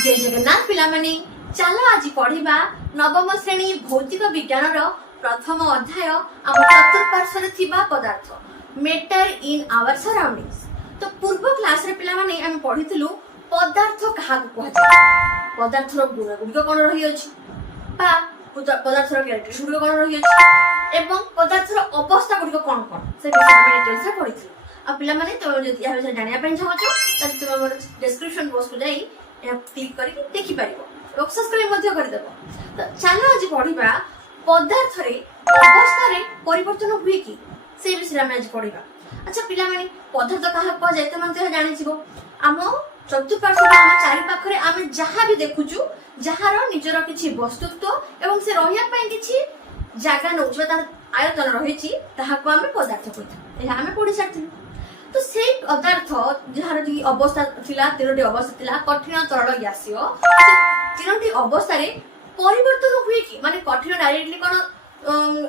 जय जगन्नाथ पिलामाने चल आज पढ़िबा नवम श्रेणी भौतिक विज्ञान प्रथम अध्याय आम चतुर्पार्श्व थिबा पदार्थ मैटर इन आवर सराउंडिंग्स। तो पूर्व क्लास रे पिलामाने हम पढ़िथिलु पदार्थ कहा कहजाय, पदार्थर गुण गुडिक कोन रही अछि बा पदार्थर कैरेक्टरिस्टिक्स गुडिक कोन रही अछि एवं पदार्थर अवस्था गुडिक कोन कोन से विषय में डिटेल्स रे पढ़िथिलु। आ पिलामाने तो जदि या विषय जानिया पय चाहछो त तुम हमर डिस्क्रिप्शन बॉक्स को जाई क्लिक करके देखि पारिबो और सब्सक्राइब मध्य कर देबो। तो चलो आज पढ़िबा पदार्थ रे अवस्था रे परिवर्तन हुए कि से विषय हम आज पढ़िबा। अच्छा पिला माने पदार्थ कहा को जेते मन ते जानि छिबो आम चतुर्पार्श्व आम चारि पाखरे आम जहां भी देखुछु जहार निजर किछि वस्तुत्व एवं से रहिया पय किछि जागा नउछबा त आयतन रहिछि ताहा को हम पदार्थ कहथि। एहा हम पढ़ि सारथिलु। तो से पदार्थ जहार जी अवस्था थिला तीनोटी अवस्था थिला कठिन तरल ग्यासीय तीनोटी अवस्था रे परिवर्तन हुए कि माने कठिन डायरेक्टली कोन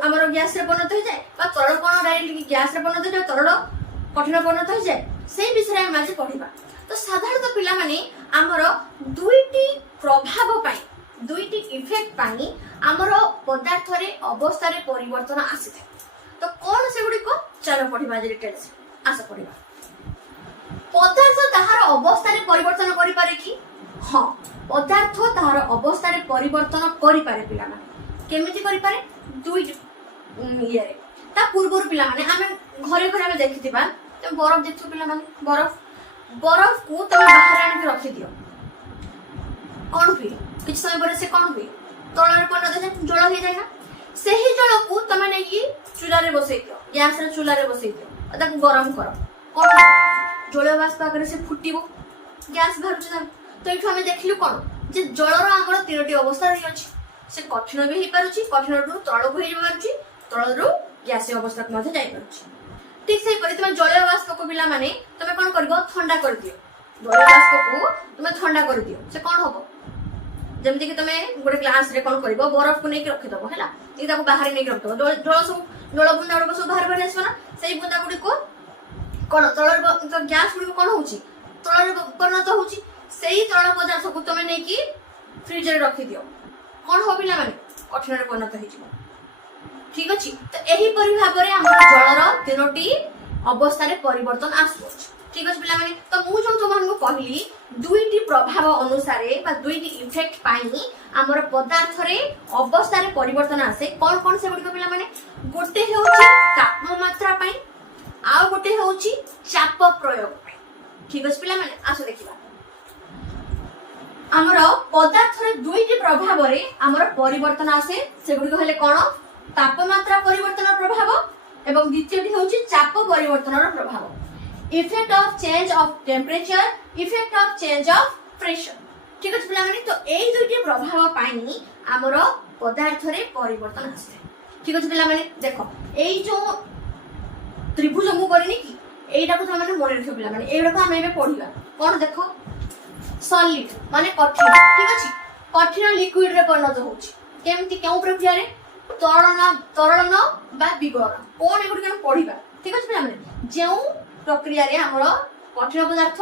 हमर गैस रे परिणत हो जाए बा तरल कोन डायरेक्टली गैस रे परिणत हो जाए तरल कठिन परिणत हो जाए से विषय हम आज पढ़िबा। तो साधारणतः पिला माने हमर दुईटी प्रभाव पाई दुईटी इफेक्ट पाई हमर पदार्थ रे अवस्था रे परिवर्तन आसी। तो कोन से गुडी को चलो पढ़िबा जे डिटेल्स आशा पढ़िबा। पदार्थ ताहार अवस्था रे परिवर्तन करि पारे कि हां पदार्थ ताहार अवस्था रे परिवर्तन करि पारे पिला माने केमिति करि पारे दुई ये रे ता पूर्वर पिला माने हमें घरे घरे में देखिथिबा त बरफ देखथु पिला माने बरफ को तमे बाहर आनि के रखि दियो कोन हुई किछ समय पर से कोन हुई तळरे कोन जल हे जाय ना सेही जल को तमे नै कि चूल्हा रे बसै दियो गैस रे चूल्हा रे बसै दियो ताकू गरम कर कोन जल बाष्प आगे से फुटिबो गैस बाहर। तो ये हमें देखलु कोन जे जलर आमर तीनोटी अवस्था रही अछि से कठिन भी हे पारुछि कठिन रु तरल हो हे पारुछि तरल रु गैसीय अवस्था को मध्ये जाय पारुछि। ठीक से परि तुम जल बाष्प को पिला माने तुम कोन करबो ठंडा कर दियो जल बाष्प को तुम ठंडा कर दियो से कोन होबो जेमति कि तुम गोटे ग्लास रे कोन करबो बरफ को नै रखि दबो हैला इ ताको बाहर नै रखि दबो जल सब जल बुंदा गुडको सब बाहर बाहर आसबो ना सेही बुंदा गुडको कोन तळर तो गैस गुडको कोन होउची तळर परिणत होउची सेही तरल पदार्थ को तुम नै कि फ्रिज रे रखि दियो कोन हो पिला माने कठिन रे परिणत हे जिवो। ठीक अछि। तो एही परि भाबरे हमर जलर तीनोटी अवस्था रे परिवर्तन आसु। ठीक अछि पिला माने। तो मु जो तुमन को कहली दुईटी प्रभाव अनुसार बा दुईटी इफेक्ट पाई हमर पदार्थ रे अवस्था रे परिवर्तन आसे कोन कोन से गुडी पिला माने गोटे हेउची तापमात्रा पाई आ गोटे हेउची चाप प्रयोग पाई। ठीक अछि पिला माने आसो देखिबा हमर पदार्थ रे दुईटी प्रभाव रे हमर परिवर्तन आसे से गुडी कहले कोन तापमात्रा परिवर्तन प्रभाव एवं द्वितीयटी हेउची चाप परिवर्तन प्रभाव effect of change of temperature effect of change of pressure. ठीक अछि पिला माने। तो एई दुईटी प्रभाव पाई हमर पदार्थ रे परिवर्तन आसे। ठीक अछि पिला माने। देखो एई जो त्रिभुज मु करिनी कि एइटा को माने मने रखियो पिला माने एइटा को हम एबे पढिबा कोन देखो सॉलिड माने कठिन। ठीक अछि कठिन लिक्विड रे परिणत होउची केमति केउ प्रक्रिया रे तरल बा विगलन कोन एगुडी हम पढिबा। ठीक अछि पिला माने जेउ प्रक्रिया रे हमर कठिन पदार्थ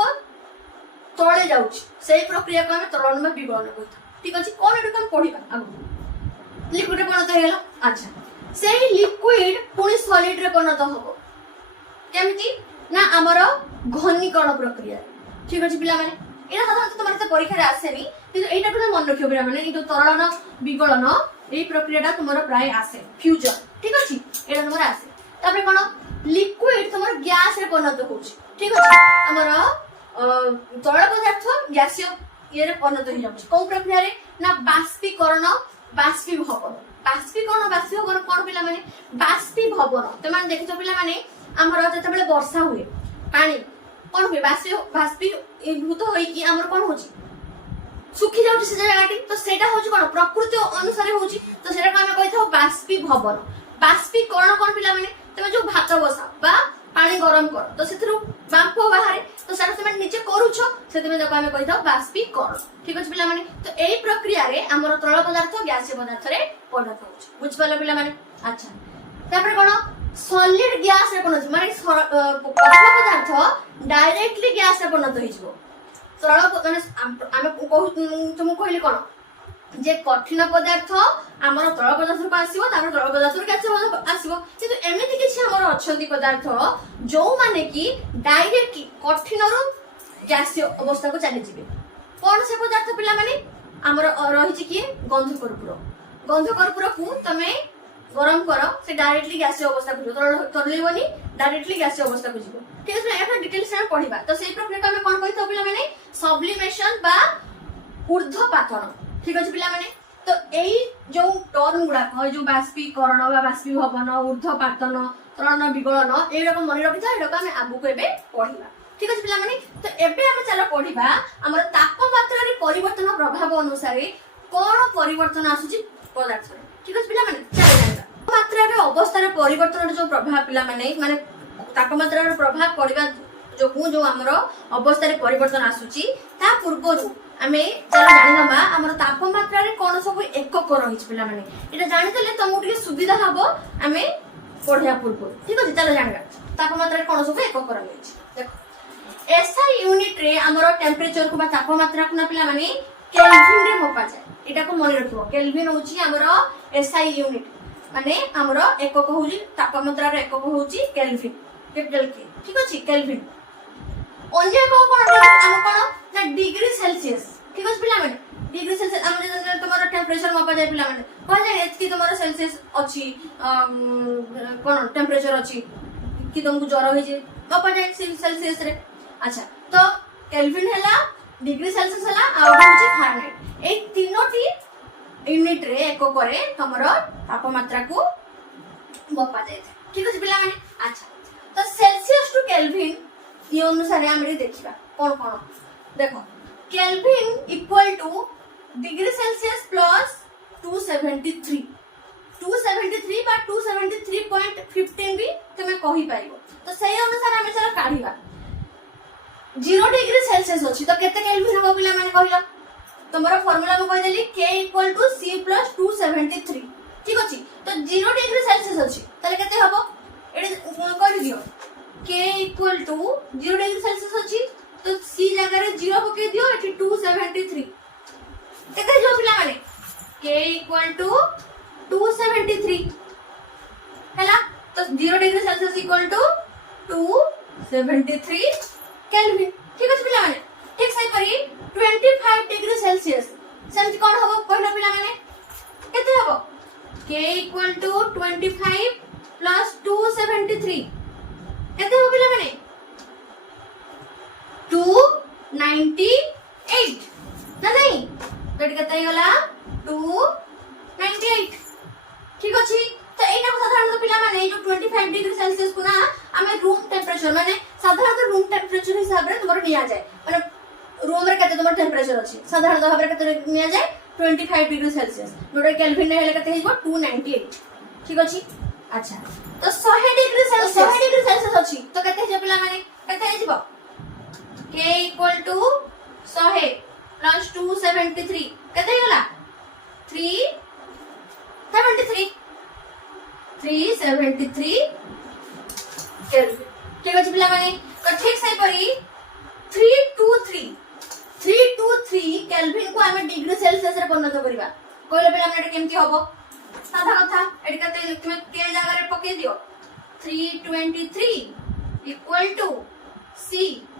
तळे जाउची सेही प्रक्रिया को हम तरल बा विगलन कहथि। ठीक अछि कोन एगुडी हम पढिबा आगु लिक्विड रे परिणत हेला। अच्छा सेही लिक्विड पुनी सॉलिड रे परिणत होबो केमति ना हमर घनीकरण प्रक्रिया। ठीक अछि पिला माने एना साधारणतः तुमर त परीक्षा रे आसेनी किंतु एटा को मन रखियो पिला माने किंतु तरल विगलन ए प्रक्रियाटा तुमर प्राय आसे फ्यूजन। ठीक अछि एटा तुमर आसे तापर कोन लिक्विड तुमर गैस रे परिणत होउची। ठीक अछि हमर तरल पदार्थ गैसीय ये रे परिणत हो जाउची को प्रक्रिया रे ना बाष्पीकरण बाष्पीभवन कोन पिला माने बाष्पीभवन त माने देखितो पिला माने हमर जते बेले वर्षा हुए पानी कोन हुए बाष्पीभूत होई कि हमर कोन होची सुखी जाउची से जगाटी। तो सेटा होची कोन प्रकृति अनुसार होची तो सेटा को हम कहथौ बाष्पीभवन। बाष्पीकरण कोन पिला माने तमे जो भात बसा बा पानी गरम कर तो सेथरु बांप बाहरे तो सेटा तमे नीचे करूछो सेतमे देखो हम कहथौ बाष्पीकरण। ठीक अछि पिला माने। तो एई प्रक्रिया रे हमर तरल पदार्थ गैसीय पदार्थ रे परिणत होची बुझ पालो पिला माने। अच्छा तापर कोन सॉलिड गैस रे परिणत माने कठोर पदार्थ डायरेक्टली गैस रे परिणत होई जिवो तरल माने आमे तुमको कहली कोन जे कठिन पदार्थ आमर तरल पदार्थ को आसीबो तापर तरल पदार्थ को गैसीय आसीबो किंतु एमिति किछि हमर अछंती पदार्थ जो माने कि डायरेक्ट कठिन रु गैसीय अवस्था को चली जिवे कोन से पदार्थ पिला माने आमर रहिछि कि गंधकर्पूर को तमे गरम करो से डायरेक्टली गैसीय अवस्था को तरल तरलेबनी डायरेक्टली गैसीय अवस्था को जिवो ठीक है एटा डिटेल्स में पढिबा तो सेही प्रक्रिया को हम कोन कहितो पिला माने सब्लिमेशन बा ऊर्ध्वपातन ठीक अछि पिला माने तो एई जो टर्म गुडा जो बाष्पीकरण बा बाष्पीभवन ऊर्ध्वपातन त्वरण विगलन ए रकम मन रखिथा एडा हम आगु को एबे पढिबा ठीक अछि पिला माने तो एबे हम चलो पढिबा हमर तापमात्रा रे परिवर्तन प्रभाव अनुसार कोन परिवर्तन आसुची पदार्थ रे ठीक अछि पिला माने चलो जानिबा तापमात्रा रे अवस्था रे परिवर्तन जो प्रभाव पिला माने तापमात्रा रे प्रभाव पड़िबा जो हमर अवस्था रे परिवर्तन आसुची ता पूर्वरु आमे चलो जानिबा हमर तापमात्रा रे कोन सब एकक रहिछ पिला माने एटा जानि देले तुमको ଟିକେ सुविधा हबो आमे पढिया पूर्व ठीक अछि चलो जानिबा तापमात्रा रे कोन सब एकक रहिछ देखो एसआई यूनिट रे हमर टेंपरेचर को बा तापमात्रा को ना पिला माने केल्विन रे मपा जाय एटा को मन रखिबो केल्विन होची हमर एसआई यूनिट माने हमर एकक होची तापमात्रा रे एकक होची केल्विन कैपिटल के ठीक अछि केल्विन अन्य को कोन ना डिग्री सेल्सियस ठीक अछि पिला माने डिग्री सेल्सियस हमर तुम्हारा टेंपरेचर मपा जाय पिला माने कह जाय एतकी तुम्हारा सेल्सियस अछि कोन टेंपरेचर अछि कि तुमको ज्वर होई जे मपा जाय सेल्सियस रे अच्छा तो केल्विन हैला डिग्री सेल्सियस हैला आ होची फारेनहाइट ए तीनोटी यूनिट रे एको करे हमरो तापमात्रा को मपा जाय ठीक अछि पिला माने अच्छा तो सेल्सियस टू केल्विन ये अनुसार हम देखिबा कोन कोन देखो kelvin equal two degree Celsius plus 273 बा 273.15 भी तुमे कहि पाइबो तो सही अनुसार हम चला काढिबा 0 डिग्री सेल्सियस अछि तो केते केल्विन हो पिला माने कहिला तमरा फार्मूला में कहि देली k = c + 273 ठीक अछि तो 0 डिग्री सेल्सियस अछि तले केते हबो एडी कहि दियो k = 0 डिग्री सेल्सियस अछि तो c जगह रे 0 पके दियो एठी 273 केते जो पिला माने k = 273 हैला तो 0 डिग्री सेल्सियस = 273 केल्विन ठीक अछि पिला माने ठीक सही परी 25 डिग्री सेल्सियस सेमति कोन हबो कहलो पिला माने केते हबो k = 25 + 273 केते हो पिला माने 298 ना नहीं तो केते गला 298 ठीक अछि तो एटा साधारण पिला माने जो 25 डिग्री सेल्सियस को ना हमें रूम टेंपरेचर माने साधारण रूम टेंपरेचर हिसाब रे तुमर निया जाय माने रूम रे केते तुमर टेंपरेचर अछि साधारण भाबरे केते निया जाय 25 डिग्री सेल्सियस जोडे केल्विन हेले केते हिबो 298 ठीक अछि अच्छा तो 100 डिग्री सेल्सियस अछि तो केते जे पिला माने केते हिबो k = 100 + 273 केते होला 373 केल्विन ठीक अछि पिला माने तो ठीक सही परी 323 केल्विन को हमें डिग्री सेल्सियस रे परिणत करबा कोइले पिला माने केमति होबो साधा कथा एडी कते तुमे के जगह रे पके दियो 323 =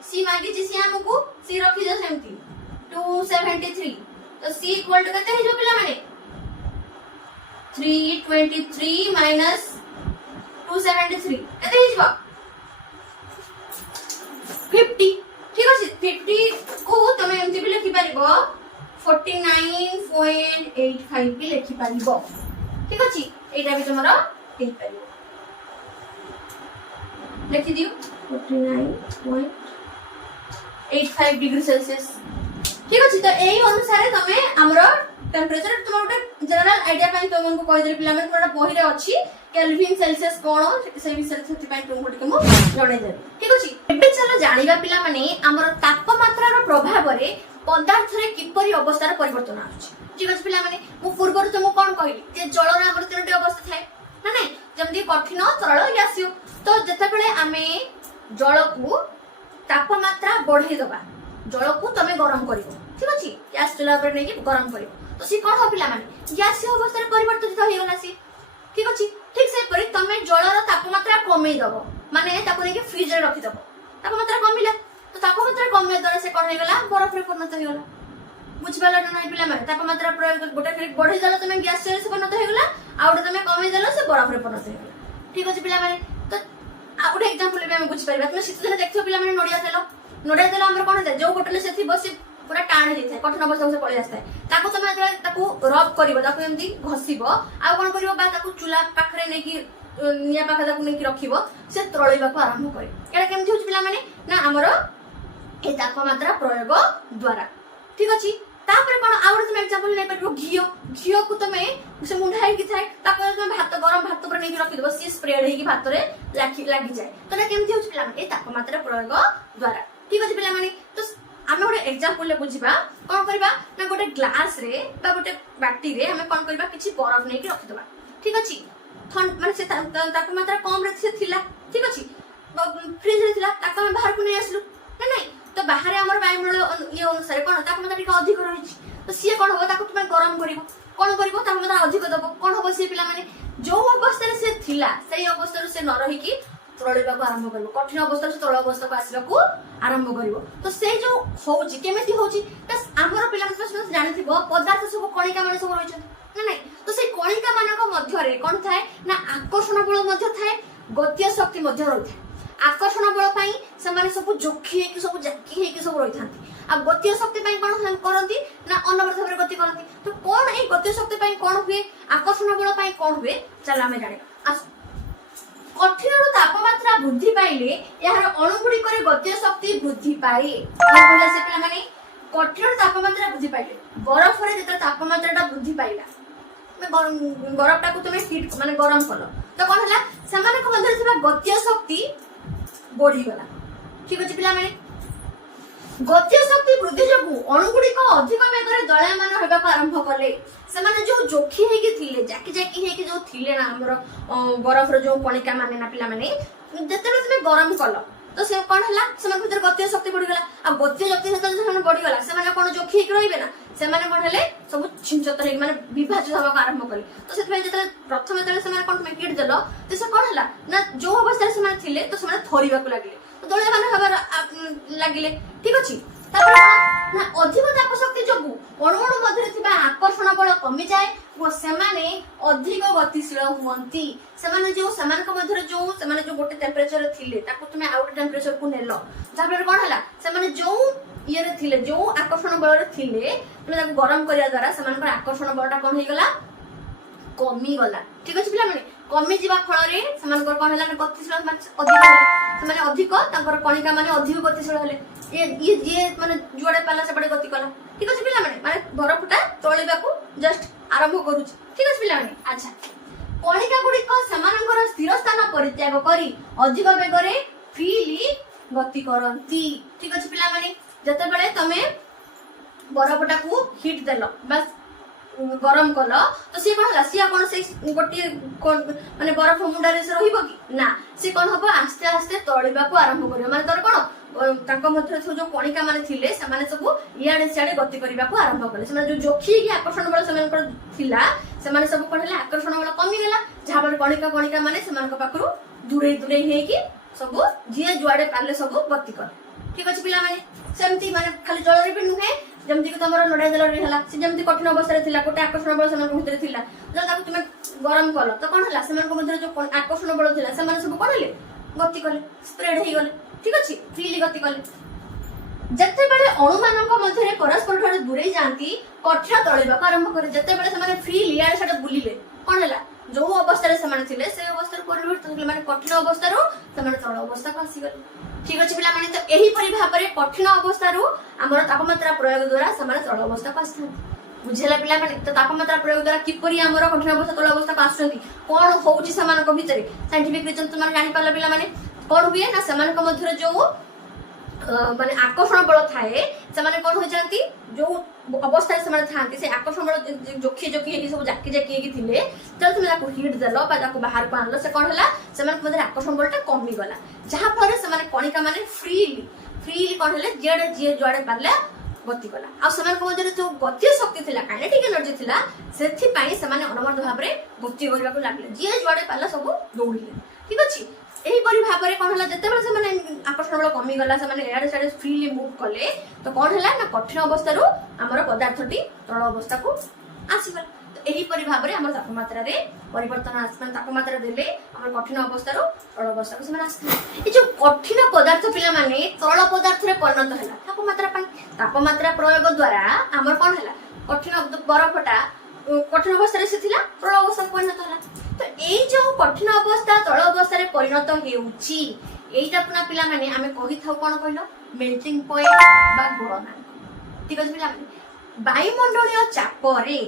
c मागी जे सी हमको c रखि जो सेमति 273 तो c = कते हे जो पिला माने 323 - 273 कते हे जो 50 ठीक अछि 50 को तमे एमति भी लिखि परिबो 49.85 भी लिखि परिबो ठीक अछि एटा भी तमरो ठीक परिबो लिखि दियो 49.85 डिग्री सेल्सियस ठीक अछि तो एई अनुसार तमे हमरो टेंपरेचर तुमोटे जनरल आईडिया पय तुमको कहि देली पिला में तोरा बही रे अछि केल्विन सेल्सियस कोन से विषय सेति पय तुमको टिके मो जणै देबी ठीक अछि एबे चलो जानिबा पिला माने हमरो तापमात्रा रो प्रभाव रे पदार्थ रे किपरि अवस्था रे परिवर्तन आछि ठीक अछि पिला माने मु पूर्व रे तुमको कोन कहिली जे जल रे हमर तीनटी अवस्था थाए ना नै जमदी कठिन तरल गैसीय तो जते बेले आमे जल को तापमात्रा बढ़े दबा जल को तुम गरम कर ठीक अच्छे गैस चूल्हा पर नहीं गरम कर तो सी कौन हो पिला गैस अवस्था परिवर्तित हो गला सी ठीक अच्छे ठीक से तुम जलर तापमात्रा कमे दब माने नहीं फ्रिज में रखीदब तापमात्रा कमिला तो तापमात्रा कमिया द्वारा से कौन होगा बरफ में परिणत होगा बुझिपाल ना ना पिला तापमात्रा प्रयोग गोटे बढ़े देल तुम गैस चूल्हा से परिणत होगा आ गोटे तुम कमे देल से बरफ में परिणत होगा ठीक अच्छे पिला तो आ गोटे एग्जांपल भी बुझिपार तुम शीत दिन देखो पिला नड़िया तेल आम कौन होता है जो बोतल से पूरा टाण जाए कठिन अवस्था से पलि आए तुम रब कर घसीब आ कौन कर चूल्हा पाखे नहीं निया पाखे नहीं रखिब से तरल आरंभ करे केमती हूँ पिला ना आमर ए तापमात्रा प्रयोग द्वारा ठीक अच्छे कौन आउ तुम एग्जांपल नहीं पार घी को तुम से मुंडा होगी थाए तुम भात गरम भात पर नहीं रखीद सी स्प्रेड होगी भात लगी जाए तो केमती हूँ पिला तापमात्रा प्रयोग द्वारा ठीक अच्छे पिला तो आम गोटे एग्जांपल बुझा कौन करवा ना गोटे ग्लास रे बा गोटे बाटी रे आम कौन करवा किसी बरफ नहीं रखीद ठीक अच्छे माने तापमात्रा कम रे थिला ठीक अच्छे फ्रिज रे थिला ताको बाहर को नहीं आसलु ना नहीं तो बाहर आमर वायुमंडल ये अनुसार कौन तापमात्रा अधिक रही तो सी कौन हम तुम गरम कर कौन कर तापमात्रा अधिक दब कौन हम सी पिला जो अवस्था से थिला से अवस्था से न रही तरल आरंभ कर कठिन अवस्था से तरल अवस्था को आसवा आरंभ कर तो से जो होमती होमर पे जानी पदार्थ सब कणिका मान सब रही ना नहीं तो से कणिका मान कौन थाए ना आकर्षण बल थाए गतीय शक्ति रही है आकर्षण बल से सब जोखी सब जाकी सब रही था आ गतीय शक्ति कौन करती ना अनवरत भाव गति करती तो कौन ये गतीय शक्ति कौन हुए आकर्षण बल कौन हुए चल आम जाने कठिन तापमात्रा वृद्धि पाइले यार अणुगुड़िक गतीय शक्ति वृद्धि पाए से पे कठिन तापमात्रा वृद्धि पाइले बरफ जो तापमात्रा वृद्धि पाइला बरफ टाक तुम हिट माने गरम कल तो कौन है गतीय शक्ति बढ़ीगला ठीक अच्छे पिला गतीय शक्ति वृद्धि जो अणुगुड़िक अधिक बेगर दयामान होगा आरंभ कले से जो जोखी होगी जाकी जाकी जो थिले ना आमर बरफ जो कणिका माने ना पिला जिते तुम गरम कल तो से कौन है भर गतीय शक्ति बढ़ीगला आ गतीय शक्ति से बढ़ीगला से कौन जोखी रही ना से कौन है सब छिंचत माने विभाजित होगा आरंभ कले तो से प्रथम जो कौन तुम हिट देल तो से कौन है ना जो अवस्था से तो थरिबा लगे तो दलिया मान हबार लगिले ठीक अच्छे ना अधिक ताप शक्ति जो अणु मध्य आकर्षण बल कमी जाए और से अधिक गतिशील हुंती से जो गोटे टेम्परेचर थिले तुम आउ गोटे टेम्परेचर को नेल जहाँफल कौन है जो ये थिले जो आकर्षण बल थिले तुम गरम करने द्वारा से आकर्षण बलटा कौन होगा कमी गला ठीक अच्छे पिला कमी जा फल कौन है गतिशील अधिक अधिक कणिका मान अधिक गतिशील हेले ये माने जुआड़े पाला से गति कला ठीक अच्छे पिला माने बरफटा तोलिबा को जस्ट आरंभ करू ठीक अच्छे पिला अच्छा कणिका गुड़िक सेमानकर स्थिर स्थान परित्याग करी अधिक बेगरे फ्रीली गति करती ठीक अच्छे पिला जते बेले तमे बरफटा को हिट देल बस गरम कल तो सी कौन है सी कौन से गोटे माने बरफ मुंडारे से रहिबो कि ना सी कौन हम आस्ते आस्ते तलिबा को आरंभ करियो माने तर कौन जो कणिका माने थिले से सब इे सियाड़े गति करने को आरंभ कले से जो जोखी कि आकर्षण बल से सब कौन है आकर्षण बल कमीगला जहाँ कणिका कणिका माने पाखु दूरे दूरे सब जी जुआड़े पारे सब गति कले ठीक अच्छे पिला सेमती माने खाली जल भी नुहे जमती तुम नड़िया जल जमी कठिन अवस्था गोटे आकर्षण बल से जब तुम गरम कल तो कौन है जो आकर्षण बल थी सब कौन है गति कले स्प्रेड हो गले ठीक अच्छे फ्रीली गति कले जिते बड़े अणु मान परस्पर ठार दूरे जाती कठिन तलिबा आरंभ करे जिते बड़े फ्रीली आड़े साड़े बुलिले कौन है जो अवस्था से अवस्था परिवर्तन माने कठिन अवस्था तरल अवस्था को आसीगले ठीक अच्छे पिला तो यहीपरि भाव में कठिन अवस्था आमर तापमात्रा प्रयोग द्वारा से तरल अवस्था को आसता बुझेगा पिला तो तापमात्रा प्रयोग द्वारा किपरि आमर कठिन अवस्था तरल अवस्था को आसुँच कौन होची से भितर साइंटिफिक रीजन तुम जापर पिला कौन हुए ना से जो माने आकर्षण बल थाए से कौन हो जाती जो अवस्था से आकर्षण बल जोखी जोखी सब जाकी जाकी थे जब तुम हिट देल बाहर को आनल से कौन है से आकर्षण बलटा कमीगला जहाँफल से कणिका माने फ्रीली फ्रीली कौन हेले जेडे जे जुआडे पारले गति कला आ समान को मधे जो गति शक्ति थिला काइनेटिक एनर्जी थिला सेथि पई समान अनवरत भाव रे गति करबा को लागले जे जुआडे पारला सब दौड़िले ठीक अछि एही परि भाव रे कोन हला जते बेले समान आकर्षण बल कमी गला समान एआडे साडे फ्रीली मूव कले तो कोन हला ना कठिन अवस्था रु हमर पदार्थटी तरल अवस्था को आसी गला एही परि भाव रे हमर तापमात्रा रे परिवर्तन आसमान तापमात्रा देले हमर कठिन अवस्था रु तरल अवस्था को समान आसी ए जो कठिन पदार्थ पिला माने तरल पदार्थ रे परिणत हला तापमात्रा प्रयोग द्वारा हमर कोन हला कठिन बरफटा कठिन अवस्था रे से थिला तरल अवस्था को परिणत हला तो एई जो कठिन अवस्था तरल अवस्था रे परिणत हेउची एईटा पुना पिला माने हमें कहि थाउ कोन कहलो मेल्टिंग पॉइंट बा गलनांक ठीक अछि पिला माने वायुमंडलीय चाप रे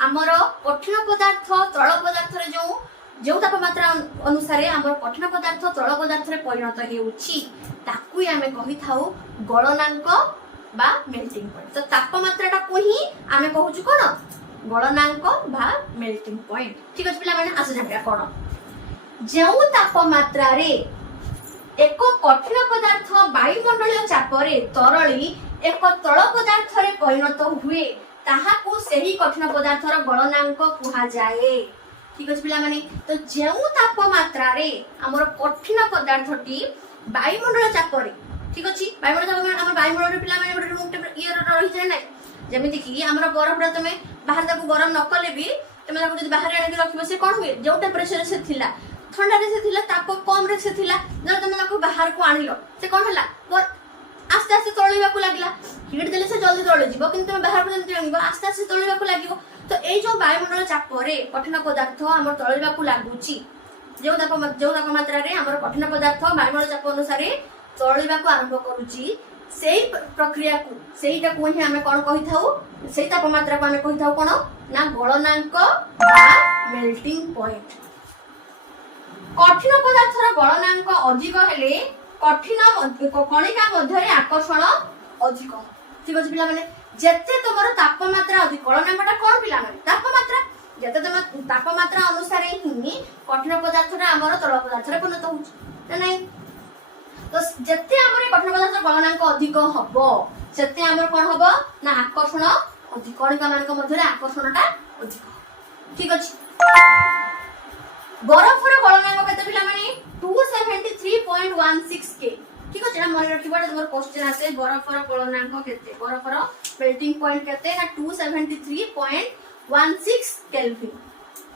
हमर कठिन पदार्थ तरल पदार्थ रे जो तापमात्रा अनुसार हमर कठिन पदार्थ तरल पदार्थ रे परिणत हेउची ताकू हमें कहि थाउ गलनांक बा मेल्टिंग पॉइंट तो तापमात्राटा को ही हमें कहूछु कोन गलनांक बा मेल्टिंग पॉइंट ठीक अछि पिला माने आसे जानिया कोन जेउ तापमात्रा रे एक कठिन पदार्थ वायुमंडलीय चाप रे तरली एक तरल पदार्थ रे परिणत हुए ताहाकू सेही कठिन पदार्थर गलनांक कुहा जाए ठीक अछि पिला माने तो जेउ तापमात्रा रे हमर कठिन पदार्थटी वायुमंडल चाप रे ठीक अछि वायुमंडल चाप हमर वायुमंडल रे पिला माने गोटे रूम टेम्परेचर रहि जाय नै जेमिति कि हमर बरफ रे तमे बाहर ताकू गरम न कले भी तमे ताकू जदि बाहर आनि रखिबो से कोन हुए जो टेम्परेचर से थिला ठंडा रे से थिला ताप कम रे से थिला जब तमे ताकू बाहर को आनिलो से कोन हला आस्ते आस्ते तळिबा को लागला हीट देले से जल्दी तळे जीवो किंतु तमे बाहर को जदि आनिबो आस्ते आस्ते तळिबा को लागिवो तो एई जो वायुमंडल चाप रे कठिन पदार्थ हमर तळिबा को लागुची जो तापमात्रा रे हमर कठिन पदार्थ वायुमंडल चाप अनुसार तळिबा को आरंभ करूची सेही प्रक्रिया को सेहीटा को ही हमें कोन कहि थाउ सेही तापमात्रा को हमें कहि थाउ कोन ना गलनांक बा मेल्टिंग पॉइंट कठिन पदार्थर गलनांक अधिक हेले कठिन कणिका मध्य रे आकर्षण अधिक ठीक अछि पिला माने जेते तमरो तापमात्रा अधिक गलनांकटा कोन पिला माने तापमात्रा जेते तम तापमात्रा अनुसार ही कठिन पदार्थटा हमर तरल पदार्थ रे परिणत होउछ ना नहीं तो जेते हमर कठिन पदार्थ गलनांक अधिक हबो सेते हमर कोन हबो ना आकर्षण अधिक कणिका मानक मध्य रे आकर्षणटा अधिक ठीक अछि बरफर गलनांक केते पिला माने 273.16 के ठीक अछि ना मन रखिबा हमर क्वेश्चन आसे बरफर गलनांक केते बरफर मेल्टिंग पॉइंट केते ना 273.16 केल्विन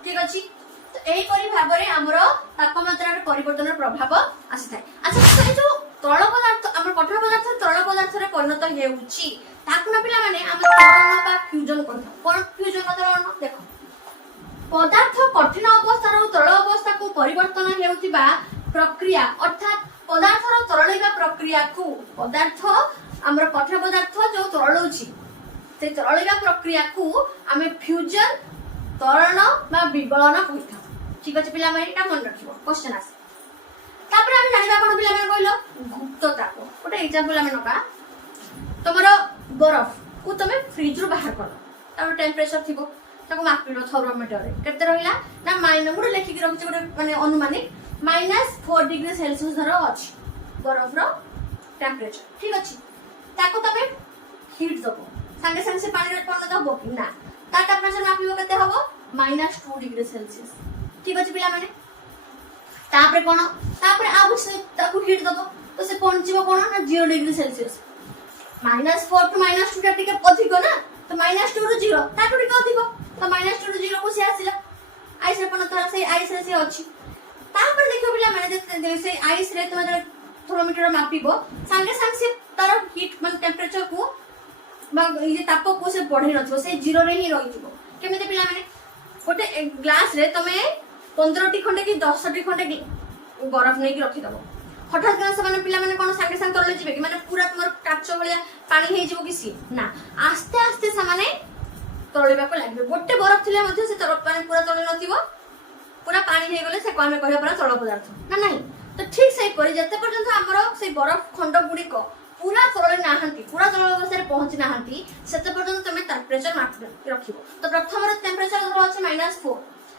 ठीक अछि तो एही परि भाव रे हमर तापमात्रा रे परिवर्तन प्रभाव आसी थाए अच्छा तो जो तरल पदार्थ हमर कठोर पदार्थ तरल पदार्थ रे परिणत हेउची ताकू ना पिला माने हम तरल बा फ्यूजन करथा कोन फ्यूजन मतलब देखो पदार्थ कठिन अवस्था रो तरल अवस्था को परिवर्तन हेउतिबा प्रक्रिया अर्थात पदार्थर तरलिबा प्रक्रिया को पदार्थ हमर कठिन पदार्थ जो तरलउची से तरलिबा प्रक्रिया को हमें फ्यूजन तरण बा विगलन कहिथा ठीक अछि पिला माने एटा मन रखिबो क्वेश्चन आसे तापर हम जानिबा कोन पिला माने कहलो गुप्त ताप ओटा एग्जांपल हम नका तमरो बरफ को तमे फ्रिज रो बाहर कर तार टेम्परेचर थिबो ताको मापिलो थर्मोमीटर रे केते रहिला ना माइनस गुड लेखि के रखछि गुड माने अनुमानिक -4 डिग्री सेल्सियस धर अछि बरफ रो टेम्परेचर ठीक अछि ताको तमे हीट दबो संगे संगे से पानी रे कोन दबो कि ना ता टेम्परेचर मापिबो केते हबो -2 डिग्री सेल्सियस ठीक अछि पिला माने तापरे कोन तापरे आबु से ताको हीट दबो तो से पहुंचबो कोन ना 0 डिग्री सेल्सियस -4 टू -2 टा टिके अधिक ना तो -2 रो 0 ताको टिके अधिक तो -2 रो 0 को से आसिला आइस रे कोन तरह से आइस रे से अछि तापर देखियो पिला माने से आइस रे तुम थर्मोमीटर मापिबो संगे संगे से तार हीट मान टेम्परेचर को ये ताप को से बढ़ी नथबो से 0 रे ही रहिथिबो केमिते पिला माने गोटे ग्लास रे तमे 15 टी खंडे कि 10 टी खंडे बरफ नै कि रखि दबो हठात ग्लास माने पिला माने कोन संगे संग तळले जिवे कि माने पूरा तुमर काचो भलिया पानी हे जिवो कि सी ना आस्ते आस्ते से माने तळिबा को लागबे गोटे बरफ थिले मध्ये से तरफ पानी पूरा तळे नथिबो पूरा पानी हे गले से को हमें कहया पूरा तरल पदार्थ ना नहीं तो ठीक से परि जते पर्यंत हमरो से बरफ खंड गुडी को पूरा तळे नाहंती पूरा तळ अवस्था रे पहुंची नाहंती सेते पर्यंत तमे टेम्परेचर माप रखिबो तो प्रथम रे टेम्परेचर धरो अछि -4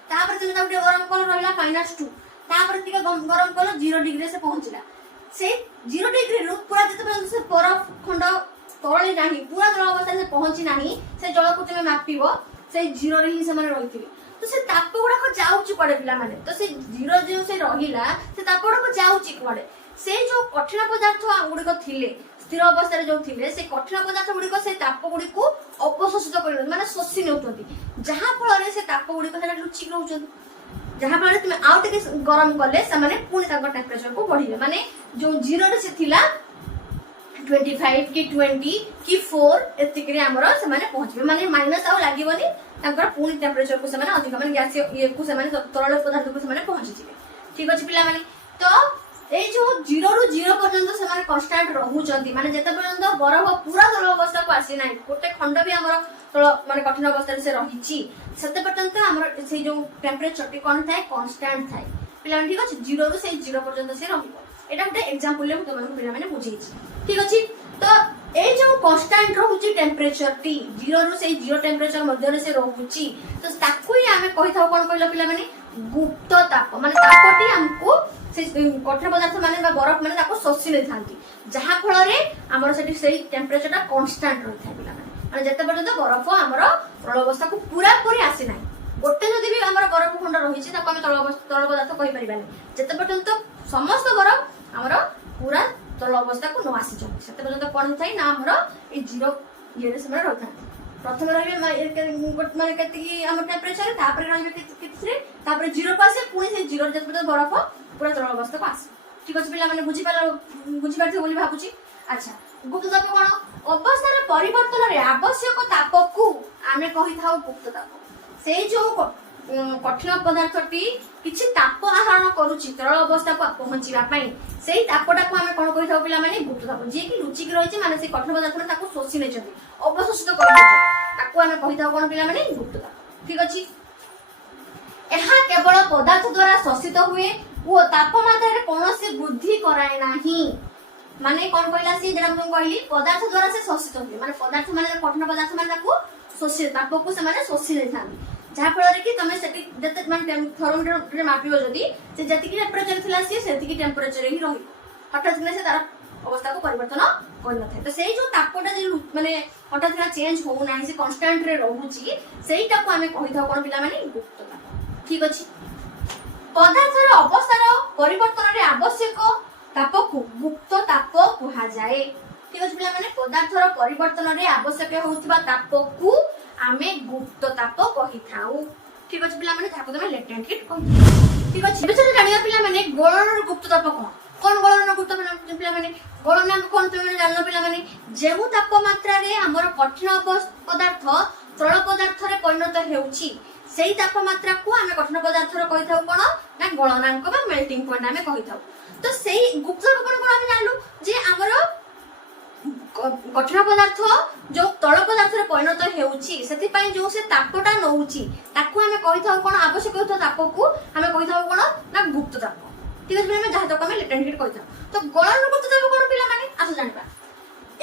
तापर तमे ताउ गरम कल रहला -2 तापर टिके गरम कल 0 डिग्री से पहुंचला से 0 डिग्री रु पूरा जते पर्यंत से बरफ खंड तळे नाही पूरा जल अवस्था से पहुंची नाही से जल को तुमे मापिबो से 0 रे ही से माने रहिथिबे तो से ताप गुडा को जाउची पड़े पिला माने तो से 0 जे से रहिला से ताप गुडा को जाउची पड़े से जो कठिन पदार्थ गुडी को थिले स्थिर अवस्था रे जो थिले से कठिन पदार्थ गुडी को से ताप गुडी को अपशोषित कर माने शोषि नेउतोती जहा फल रे से ताप गुडी को सेटा लुचि रहउछन जहा फल तुम आउ टिके गरम कले से माने पुनी ताको टेम्परेचर को बढ़िबे माने जो 0 रे से थिला 25 की 20 की 4 एतिकरे हमरो से माने पहुंचबे माने माइनस आउ लागिबनी ताकर पुनी टेम्परेचर को से माने अधिक माने गैस ये को से माने तरल पदार्थ को से माने पहुंची जिवे ठीक अछि पिला माने तो ए जो 0 रु 0 पर्यंत से माने कांस्टेंट रहउचंती माने जते पर्यंत बरफ पूरा तरल अवस्था को आसी नाही गोटे खंड भी हमरो तळ माने कठिन अवस्था से रहिची सते पर्यंत हमरो से जो टेम्परेचर टी कोन थाए कांस्टेंट थाए पिला ठीक अछि 0 रु से 0 पर्यंत से रहिबो एटा गोटे एग्जांपल ले तुम पिला माने बुझेछि ठीक अछि तो ए जो कांस्टेंट रहउची टेम्परेचर टी 0 रु से 0 टेम्परेचर मध्य से रहउची तो ताकू ही हमें कहि थाउ कोन कहला पिला माने गुप्त ताप माने तापटी हमको से कठिन पदार्थ माने बरफ माने ताको शोषि नै थांती जहा फल रे हमर सेठी सेही टेम्परेचर टा कांस्टेंट रहि थाय पिला माने जते पर्यंत बरफ हमर तरल अवस्था को पूरा पूरी आसी नाही गोटे जदि भी हमर बरफ खंड रहिछि ताको हम तरल पदार्थ कहि परिबानी जते पर्यंत समस्त बरफ हमर पूरा तरल अवस्था को न आसी जंती सेते पर्यंत कोन थाय ना हमर ए 0 ये से रहि थांती प्रथम रहिबे माने केति हमर टेम्परेचर तापर रहिबे कितरे तापर 0 को आसे पुनी से 0 जते पर्यंत बरफ पूरा तरल अवस्था को आसे ठीक अछि पिला माने बुझि पारथे बोली भाबुची अच्छा गुप्त ताप कोन अवस्थार परिवर्तन रे आवश्यक ताप को आमे कहि थाउ गुप्त ताप से जो कठिन पदार्थटी किछि ताप आहरण करूची तरल अवस्था को पहुंचीबा पई सेही तापटा को आमे कोन कहि थाउ पिला माने गुप्त ताप जे कि रुचि कि रहिछि माने से कठिन पदार्थ ताको शोषि नै जति अवशोषित कर देछि ताको आमे कहि थाउ कोन पिला माने गुप्त ताप ठीक अछि एहा केवल पदार्थ द्वारा शोषित हुए वो तापमात्रा रे कोनोसी वृद्धि कराय नाही माने कोन कहला सी जेना हम कहली पदार्थ द्वारा से शोषित हुए माने पदार्थ माने कठिन पदार्थ माने ताको शोषित ताप को से माने शोषि नै थानी जहा फल रे कि तमे सेति जते माने थर्मोमीटर रे मापियो जदी से जति कि टेम्परेचर थिला सी सेति कि टेम्परेचर ही रही हठात किने से तार अवस्था को परिवर्तन कर न थाय तो सेही जो तापटा जे माने हठात किना चेंज हो नाही से कांस्टेंट रे रहूची सेहीटा को हमें कहि थाउ कोन पिला माने गुप्त ताप ठीक अछि पदार्थर अवस्थार परिवर्तन रे आवश्यक ताप को गुप्त ताप कहा जाए ठीक अछि पिला माने पदार्थर परिवर्तन रे आवश्यक होउथिबा ताप को आमे गुप्त ताप कहि थाउ ठीक अछि पिला माने ताको तमे लेटेंट हिट कहि ठीक अछि बिचार जानिया पिला माने गलनर गुप्त ताप कोन गलनर गुप्त पिला माने गलन कोन तमे जानलो पिला माने जेहु तापमात्रा रे हमर कठिन पदार्थ तरल पदार्थ रे परिणत हेउची सेही तापमात्रा को आमे कठिन पदार्थ रो कहि थाउ कोन ना गलनांक बा मेल्टिंग पॉइंट आमे कहि थाउ तो सेही गुप्त ताप कोन आमे जानलु जे हमर कठिन पदार्थ जो तरल पदार्थ रे परिणत हेउची सेति पई जो से तापटा नउची ताको आमे कहि थाउ कोन आवश्यक होतो ताप को आमे कहि थाउ कोन ना गुप्त ताप ठीक अछि आमे जहा तक आमे लेटेंट हिट कहि थाउ तो गलन गुप्त ताप कोन पिला माने आसु जानिबा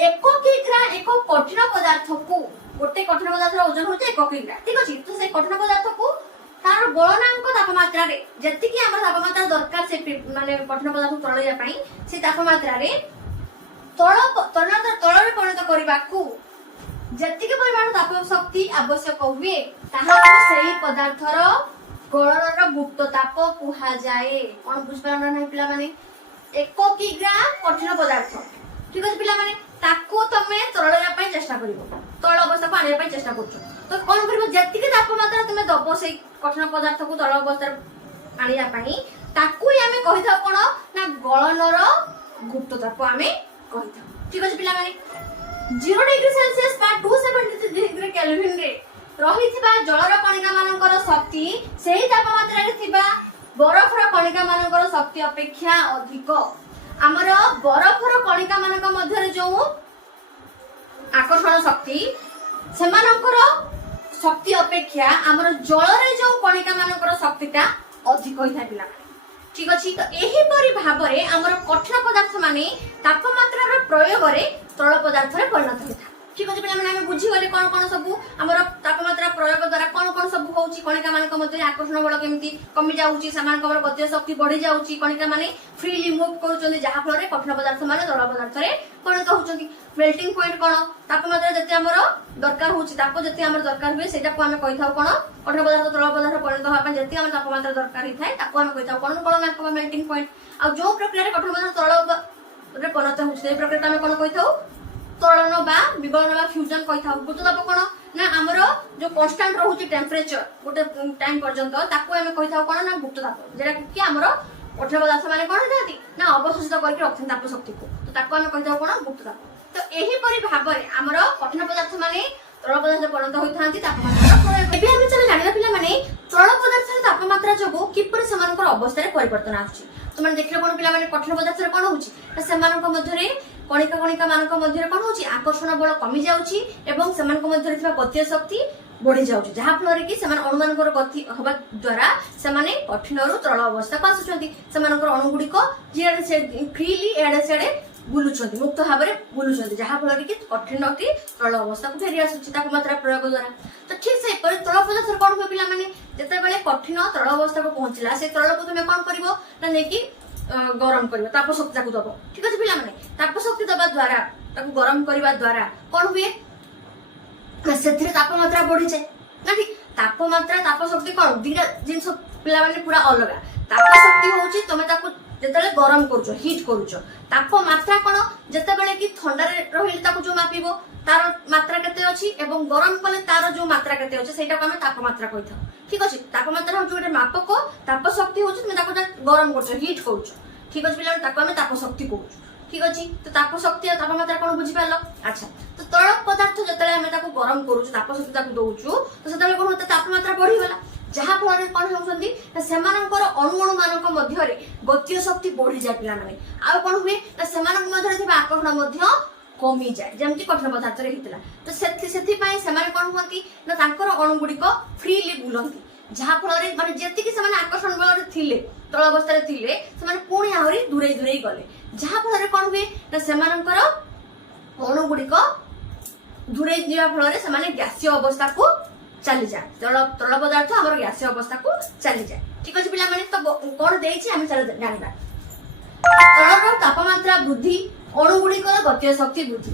1 किग्रा एक कठिन पदार्थ को गोटे कठिन पदार्थ ओजन होते 1 किग्रा ठीक अछि तो से कठिन पदार्थ को तार गलनांक तापमात्रा रे जति कि हमर तापमात्रा दरकार से माने कठिन पदार्थ तरलिया पई से तापमात्रा रे तळ रे परिणत करबा को जति के परिमाण ताप शक्ति आवश्यक हुए ताहा सेही पदार्थर गलनर गुप्त ताप कुहा जाए कोन बुझ पारना नै पिला माने 1 किग्रा कठिन पदार्थ ठीक अछि पिला माने ताको तमे तरलिया पई चेष्टा करिवो तळ अवस्था को आनिया पई चेष्टा करछो तो कोन करबो जति के तापमात्रा तमे दबो से कठिन पदार्थ को तळ अवस्था आनिया पई ताको ही हमें कहि था कोन ना गलनर गुप्त ताप हमें कहि था ठीक अछि पिला माने 0 डिग्री सेल्सियस बा 273 डिग्री केल्विन रे रहिथिबा जलर कणिका मानकर शक्ति सेही तापमात्रा रे थिबा बरफर कणिका मानकर शक्ति अपेक्षा अधिक हमर बरफर कणिका मानक मध्य रे जो आकर्षण शक्ति सेमानकर शक्ति अपेक्षा हमर जल रे जो कणिका मानकर शक्तिटा अधिक होई थाबिला ठीक अछि तो एही परि भाबरे हमर कठिन पदार्थ माने तापमात्रा रो प्रयोग रे तरल पदार्थ रे परिणत होता ठीक अछि माने हम बुझी गले कोन कोन सब हमर तापमात्रा प्रयोग द्वारा कोन कोन सब होउची कणिका मानक मध्य आकर्षण आकर्षण बल केमती कमी जाउची सेमानकर गतिज शक्ति बढ़ी जाउची कणिका माने फ्रीली मूव करूचंदी जहा फल रे कठिन पदार्थ माने तरल पदार्थ रे परिणत होउचंदी मेल्टिंग पॉइंट कोन तापमात्रा जति हमर दरकार होउची ताप जति हमर दरकार हुए सेटा को हमें कहिथाउ कोन कठिन पदार्थ तरल पदार्थ परिणत होबा पय जति हमर तापमात्रा दरकार हि थाए ताको हमें कहिथाउ कोन गलनांक बा मेल्टिंग पॉइंट आ जो प्रक्रिया रे कठिन पदार्थ तरल रे परिणत होउची से प्रक्रिया हमें कोन कहिथाउ त्वरण बा विगलन बा फ्यूजन कहिथाउ गुरुत्व ताप कोन ना हमरो जो कांस्टेंट रहउची टेंपरेचर गोटे टाइम पर्यंत ताको हमें कहिथाउ कोन ना गुरुत्व ताप जेरा कि हमरो कठिन पदार्थ माने कोन जाती ना अवशोषित करके रखन ताप शक्ति को तो ताको हमें कहिथाउ कोन गुरुत्व ताप तो एही परि भाबरे हमरो कठिन पदार्थ माने तरल पदार्थ परिणत होइथांती तापमात्रा प्रयोग एबे हम चले जानिबा पिला माने तरल पदार्थ रे तापमात्रा जगो किपर समानकर अवस्था रे परिवर्तन आछि तुमने देखले कोन पिला माने कठिन पदार्थ रे कोन होछि ना समानक मध्य रे कणिका कणिका मानक मध्य रे कोन होछि आकर्षण बल कमी जाउछि एवं समानक मध्य रे थिबा गतिज शक्ति बढ़ी जाउछि जहा फल कि समान अणुमानकर गति होबा द्वारा समाने कठिन रु तरल अवस्था को आसुछंती समानकर अणु गुडी को जेडे से फ्रीली एडे सेडे बुलुछंती मुक्त भाबरे बुलुछंती जहा फल कि कठिन टी तरल अवस्था को फेरी आसुछि तापमात्रा प्रयोग द्वारा तो ठीक से पर तरल पदार्थ कोन हो पिला माने जते बेले कठिन तरल अवस्था को पहुंचला से तरल को तुमे कोन करबो ना नेकी गरम करबो ताप शक्ति को दबो ठीक अछि पिला माने ताप शक्ति दबा द्वारा ताको गरम करबा द्वारा कोन हुए सेथिरे तापमात्रा बढ़ी जाय ना ठीक तापमात्रा ताप शक्ति कोन दिना जिंस पिला माने पूरा अलग ताप शक्ति होउची तमे ताको जेतले गरम करूछो हीट करूछो तापमात्रा कोन जेते बेले कि ठंडा रे रहिल ताको जो मापिबो तार मात्रा केते अछि एवं गरम कले तार जो मात्रा केते अछि सेटा को हम तापमात्रा कहिथाउ ठीक अछि तापमात्रा हम जोटे मापक ताप शक्ति होउची तमे ताको गरम करछो हीट करूछो ठीक अछि पिला ताको हम ताप शक्ति कहूछु ठीक अछि तो ताप शक्ति और तापमात्रा कोन बुझि पालो अच्छा तो तरल पदार्थ जतले हम ताको गरम करूछु ताप शक्ति ताको दोउछु तो सेतले कोन होता तापमात्रा बढ़ी गला जहा फल कोन होउछंती सेमानकर अणु अणु मानक मध्य रे गतिज शक्ति बढ़ी जाय पिला माने आ कोन हुए ना सेमानक मध्य रे थिबा आकर्षण मध्य कमी जाए जेमति कठिन पदार्थ रे हितला तो सेथि पई सेमाने कोन होंती ना तांकर अणु गुडी को फ्रीली बुलंती जहा फल रे माने जेति कि सेमाने आकर्षण बल रे थिले तळ अवस्था रे थिले सेमाने पुणी आहुरी दूरे दूरे गले जहा फल रे कोन हुए ना सेमानकर अणु गुडी को दूरे जिया फल रे सेमाने गैसीय अवस्था को चली जाए तरल पदार्थ हमर गैसीय अवस्था को चली जाए ठीक अछि पिला माने तो कोन देछि हम चल जानिबा तरल तापमात्रा वृद्धि अणु गुडी को गतिज शक्ति वृद्धि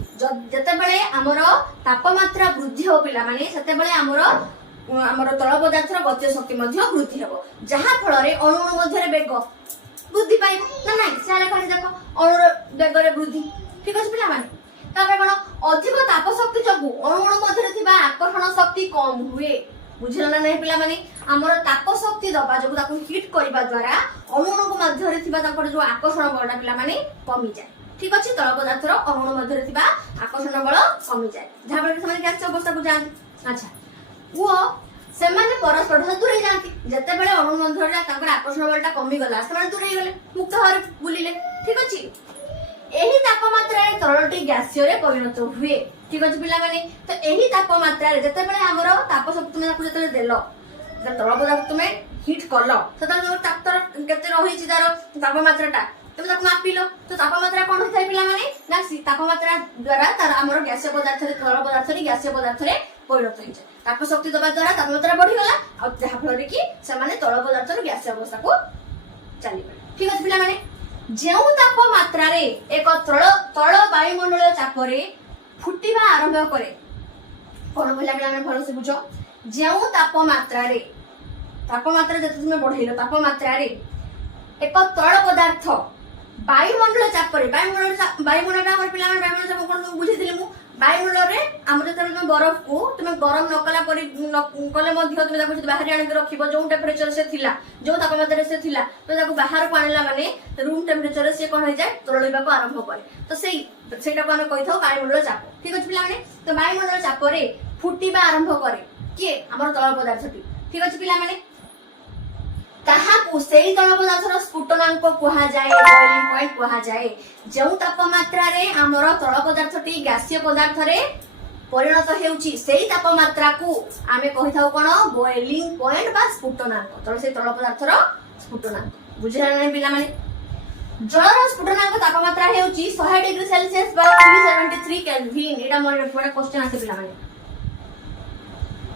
जते बेले हमर तापमात्रा वृद्धि हो पिला माने सेते बेले हमर तरल पदार्थ रो गतिज शक्ति मध्ये वृद्धि हेबो जहा फल रे अणु अणु मध्ये रे वेग वृद्धि पाइबो ना नाही साले काढी देखो अणु वेग रे वृद्धि ठीक अछि पिला माने तापर कोन अधिक ताप शक्ति जगु अणु अणु मध्ये रे थिबा आकर्षण शक्ति कम हुए बुझिला ना नाही पिला माने हमर ताप शक्ति दबा जगु ताको हीट करबा द्वारा अणु अणु को मध्ये रे थिबा तापर जो आकर्षण बलटा पिला माने कमी जाय ठीक अछि तरल पदार्थ रो अणु अणु मध्ये रे थिबा आकर्षण बल कमी जाय जहा बले समान गैस अवस्था को जान अच्छा वो सेमाने परस्पर दूरे जाती जते बेले अणु मध्ये रे ताकर आकर्षण बलटा कमी गला सेमाने दूरे गले मुक्त भाବରେ बुलिले ठीक अछि एही तापमात्रा रे तरलटी गैसीय रे परिणत हुए ठीक अछि पिला माने तो एही तापमात्रा रे जते बेले हमरो ताप शक्ति तुमे ताको जते देलो तरल पदार्थ तुमे हीट करलो सेता जो तापर केते रही छि तार तापमात्राटा तुम ताको मापिलो तो तापमात्रा कोन होय थाय पिला माने ना तापमात्रा द्वारा तार हमरो गैसीय पदार्थ रे तरल पदार्थ रे गैसीय पदार्थ रे परिणत होय छै ताप शक्ति दबा द्वारा तापमात्रा बढ़ी गला आ जहा फल रे कि समाने तरल पदार्थ रे गैसीय अवस्था को चली गला ठीक अछि पिला माने जेउ तापमात्रा रे एक तळ वायुमंडल चाप रे फुटिबा आरंभ करे कोन भला पिला माने भलो से बुझो जेउ तापमात्रा जते तुमे बढ़ेलो तापमात्रा रे एक तळ पदार्थ वायुमंडल चाप रे वायुमंडल हमर पिला माने वायुमंडल चाप कोन बुझि दिले मु वायुमंडल रे हमर जते तुमे बरफ को तुमे गरम नकला परि कले मध्ये तुमे ताको बाहर आनि के रखिबो जो टेम्परेचर से थिला जो तापमात्रा से थिला तो ताको बाहर को आनिला माने रूम टेम्परेचर से कोन हो जाय तरलिबा को आरंभ करे तो सेटा को हम कहिथाउ वायुमंडल चाप ठीक अछि पिला माने तो वायुमंडल चाप रे फुटिबा आरंभ करे के हमर तळ पदार्थटी ठीक अछि पिला माने ताहाकु सेही तळ पदार्थर स्फुटनांक कहा जाय बॉइलिंग पॉइंट कहा जाय जेउ तापमात्रा रे हमर तळ पदार्थटी गैसीय पदार्थ रे परिणत हेउची सेही तापमात्रा को आमे कहिथाउ कोन बॉइलिंग पॉइंट बा स्फुटनांक तळ से तळ पदार्थर स्फुटनांक बुझिला नै पिला माने जलर स्फुटनांक तापमात्रा हेउची 100 डिग्री सेल्सियस बा 373 केल्विन एटा मोर क्वेश्चन आसे पिला माने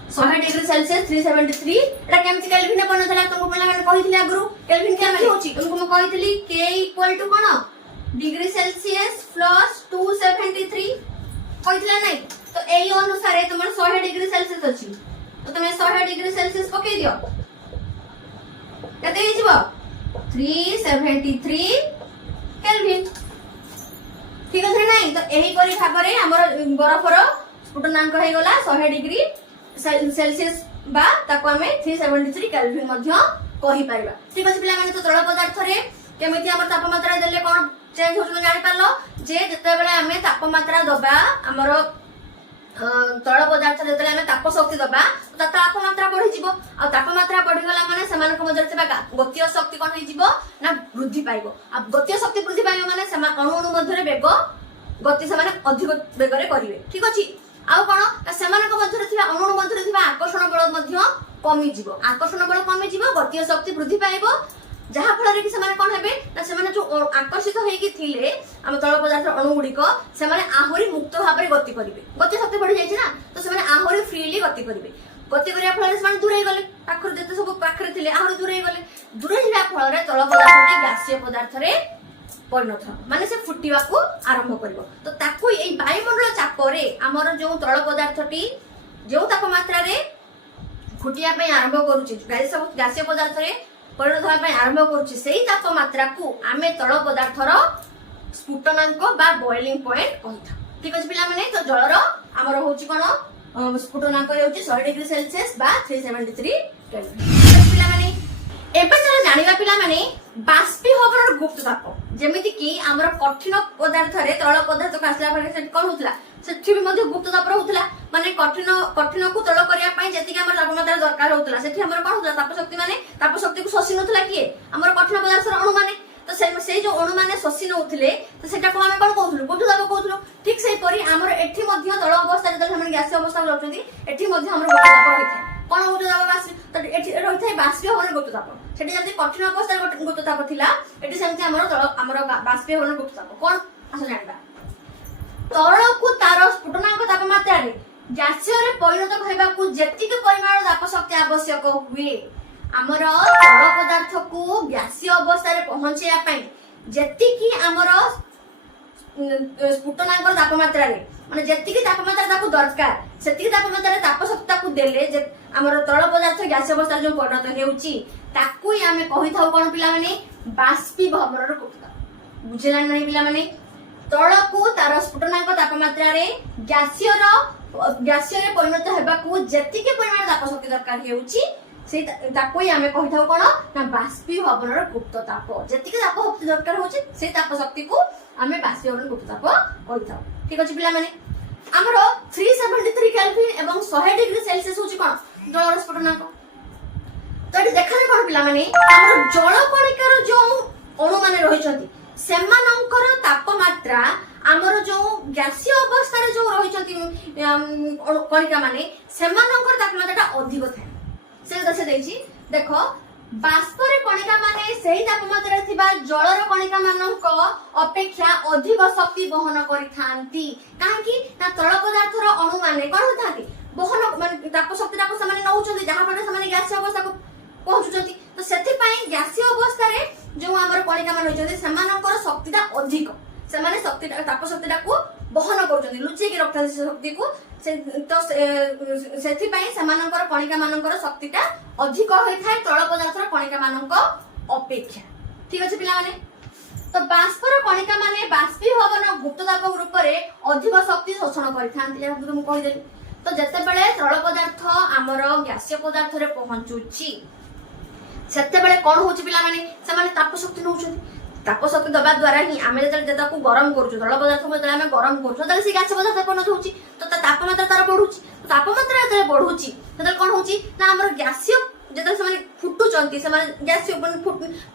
100 डिग्री सेल्सियस 373 एटा केमति केल्विन बनथला तुमको पला मैंने कहिथिले आगरु केल्विन केमति होची तुमको म कहिथिली k इक्वल टू कोन डिग्री सेल्सियस प्लस 273 कहिथिला नै तो एई अनुसार तुमर 100 डिग्री सेल्सियस अछि तो तुम 100 डिग्री सेल्सियस पके दियो कते हिजबो 373 केल्विन ठीक अछि नै तो एही परि भाबरे हमर बरफर स्फुटनांक हे गला 100 डिग्री सेल्सियस बा ताको हमें 373 केल्विन मध्ये कहि परबा ठीक अछि पिला माने तो तरल पदार्थ रे केमिति हमर तापमात्रा देले कोन चेंज होछ जानि पारलो जे जते बेले हमें तापमात्रा दबा हमर तरल पदार्थ जते हमें ताप शक्ति दबा तो तापमात्रा बढ़ी जिवो आ तापमात्रा बढ़ी गला माने समान को मजर थिबा गतीय शक्ति कोन हे जिवो ना वृद्धि पाइबो आ गतीय शक्ति वृद्धि पाइबो माने समान अणु अणु मध्ये वेग गति समान अधिक वेग रे करिवे ठीक अछि आउ कोन समान को मध्य थिबा अणु मध्य थिबा आकर्षण बल मध्य कमी जिवो आकर्षण बल कमी जिवो गतीय शक्ति वृद्धि पाइबो जहा फल रे कि समान कोन हेबे ना समान जो आकर्षित होई कि थिले हम तरल पदार्थ अणु गुडी को समान आहुरी मुक्त भाबरे गति करिवे गति शक्ति बढ़ी जाय छै ना तो समान आहुरी फ्रीली गति करिवे गति करिया फल रे समान दूर हे गले पाखर जते सब पाखरे थिले आहुरी दूर हे गले दूर हिबा फल रे तरल पदार्थ रे गैसीय पदार्थ रे परिणत माने से फुटिबा को आरंभ करिवो तो ताकू एई वायुमंडल चाप रे हमर जो तरल पदार्थटी जो तापमात्रा रे फुटिया पे आरंभ करूची गैसीय पदार्थ रे परिणत होय पे आरंभ करूची सेही तापमात्रा को आमे तरल पदार्थर स्फुटनांक बा बॉइलिंग पॉइंट कहिथा ठीक अछि पिला माने तो जलर हमर होची कोन स्फुटनांक होची 100 डिग्री सेल्सियस बा 373 केल्विन पिला माने एबे चलो जानिबा पिला माने बाष्पीभवनर गुप्त ताप जेमिति कि हमर कठिन पदार्थ रे तरल पदार्थ को आसला परे से कोन होतला सेठी भी मध्ये गुप्त ताप होतला माने कठिन को तरल करिया पई जेति कि हमर तापमात्रा दरकार होतला सेठी हमर कोन होतला ताप शक्ति को शोषि नथला किए हमर कठिन पदार्थ रे अणु माने तो से जो अणु माने शोषि नउथिले तो सेटा को हम कोन कहथुलु गुप्त ताप कहथुलु ठीक सेही परी हमर एठी मध्ये तरल अवस्था रे हम गैस अवस्था रहउछथि एठी मध्ये हमर गुप्त ताप होइथाय कोन गुप्त ताप बाष्पी तो एठी रहिथाय बाष्पीभवन गुप्त ताप सेठी जति कठिन अवस्था रे गुप्त ताप थिला एठी सेमति हमर बाष्पीभवन गुप्त ताप कोन आस जानिबा तरल को तार स्फुटनांक तापमात्रा रे गैसीय रे परिणत होइबा को जेतिक परिमाण ताप शक्ति आवश्यक हुए हमर तरल पदार्थ को गैसीय अवस्था रे पहुंचया पई जेतिकी हमर स्फुटनांक तापमात्रा रे माने जेतिकी तापमात्रा ताकू दरकार सेतिकी तापमात्रा रे ताप शक्ति ताकू देले जे हमर तरल पदार्थ गैसीय अवस्था जो परिणत हेउची ताकू ही हमें कहि थाउ कोन पिला माने बाष्पीभवनर गुप्त बुझिला नै पिला माने तरल को तार स्फुटनांक तापमात्रा रे गैसीय रे परिणत हेबा को जेतिकी परिमाण ताप शक्ति दरकार हेउची से ताको ही हमें कहि थाउ कोन ना बाष्पीभवनर गुप्त ताप जेतिकी ताप शक्ति दरकार होची से ताप शक्ति को हमें बाष्पीभवनर गुप्त ताप कहि थाउ ठीक अछि पिला माने हमर 373 केल्विन एवं 100 डिग्री सेल्सियस होची कोन जलर स्फुटनांक तो एटी देखाले कोन पिला माने हमर जल कणिकार जो अणु माने रहिचंती सेमानंकर तापमात्रा हमर जो गैसीय अवस्था रे जो रहिचंती कणिका माने सेमानंकर तापमात्रा अधिक थाय से दसे देछि देखो बाष्प रे कणिका माने सेही तापमात्रा रे थिबा जलर कणिका मानक अपेक्षा अधिक शक्ति वहन करिथांती काहेकि ना तरल पदार्थर अणु माने कोन होथांती वहन माने ताप शक्ति ताको समान नउचंती जहा फले समान गैसीय अवस्था को पहुंचुचंती तो सेति पई गैसीय अवस्था रे जो हमर कणिका मान होचंती समानकर शक्तिटा अधिक सेमाने शक्तिटा ताप शक्तिटा को वहन करचंती लुचि के रखथांती शक्ति को से तो सेति पई समानकर कणिका मानकर शक्तिटा अधिक होई थाय तरल पदार्थर कणिका मानक अपेक्षा ठीक अछि पिला माने तो बाष्पर कणिका माने बाष्पीभवन गुप्त ताप रूप रे अधिक शक्ति शोषण करिथांती या हम कहि देली तो जते बेले तरल पदार्थ हमर गैसीय पदार्थ रे पहुंचुची सेते बेले कोन होची पिला माने समान ताप शक्ति नउछंती ताप शक्ति दबा द्वारा ही आमे जता को गरम करूछु तरल पदार्थ को जता आमे गरम करूछु तले से गैसीय पदार्थ परिणत होची तो तापमात्रा तार बढ़ुची तापमात्रा जते बढ़ुची तले कोन होची ना हमर गैसीय जते समान फुटुचंती समान गैसीय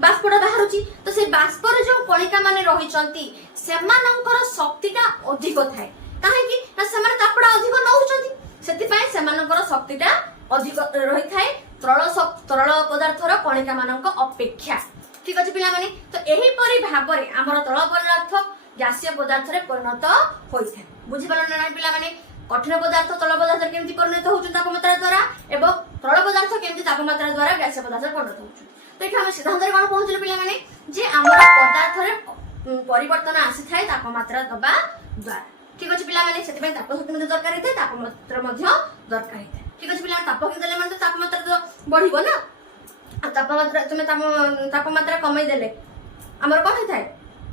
बाष्पडा बाहरुची तो से बाष्प रे जो कणिका माने रहिचंती सेमानंकर शक्तिटा अधिक थाए काहे कि ना समान तापडा अधिक नउचंती सेति पई सेमानंकर शक्तिटा अधिक रहि थाए तरल पदार्थर कणिका मानक अपेक्षा ठीक अछि पिला माने तो एही परि भाबरे हमर तरल पदार्थ गैसीय पदार्थ रे परिणत होई थाए बुझि पालन ना पिला माने कठिन पदार्थ तरल पदार्थ केमती परिणत होउछ तापमात्रा द्वारा एवं तरल पदार्थ केमती तापमात्रा द्वारा गैसीय पदार्थ परिणत होउछ। तो एठी हम सिद्धांत कोन पहुंचले पिला माने जे हमर पदार्थ रे परिवर्तन आसी थाए तापमात्रा दबा द्वारा। ठीक अछि पिला माने सेति ताप शक्ति मध्ये दरकार हेते तापमात्रा मध्ये दरकार हेते। ठीक अछि पिला ताप शक्ति देले माने तापमात्रा तो बढ़िबो ना। तापमात्रा तुमे तापमात्रा कमाई देले हमर कोन हेताय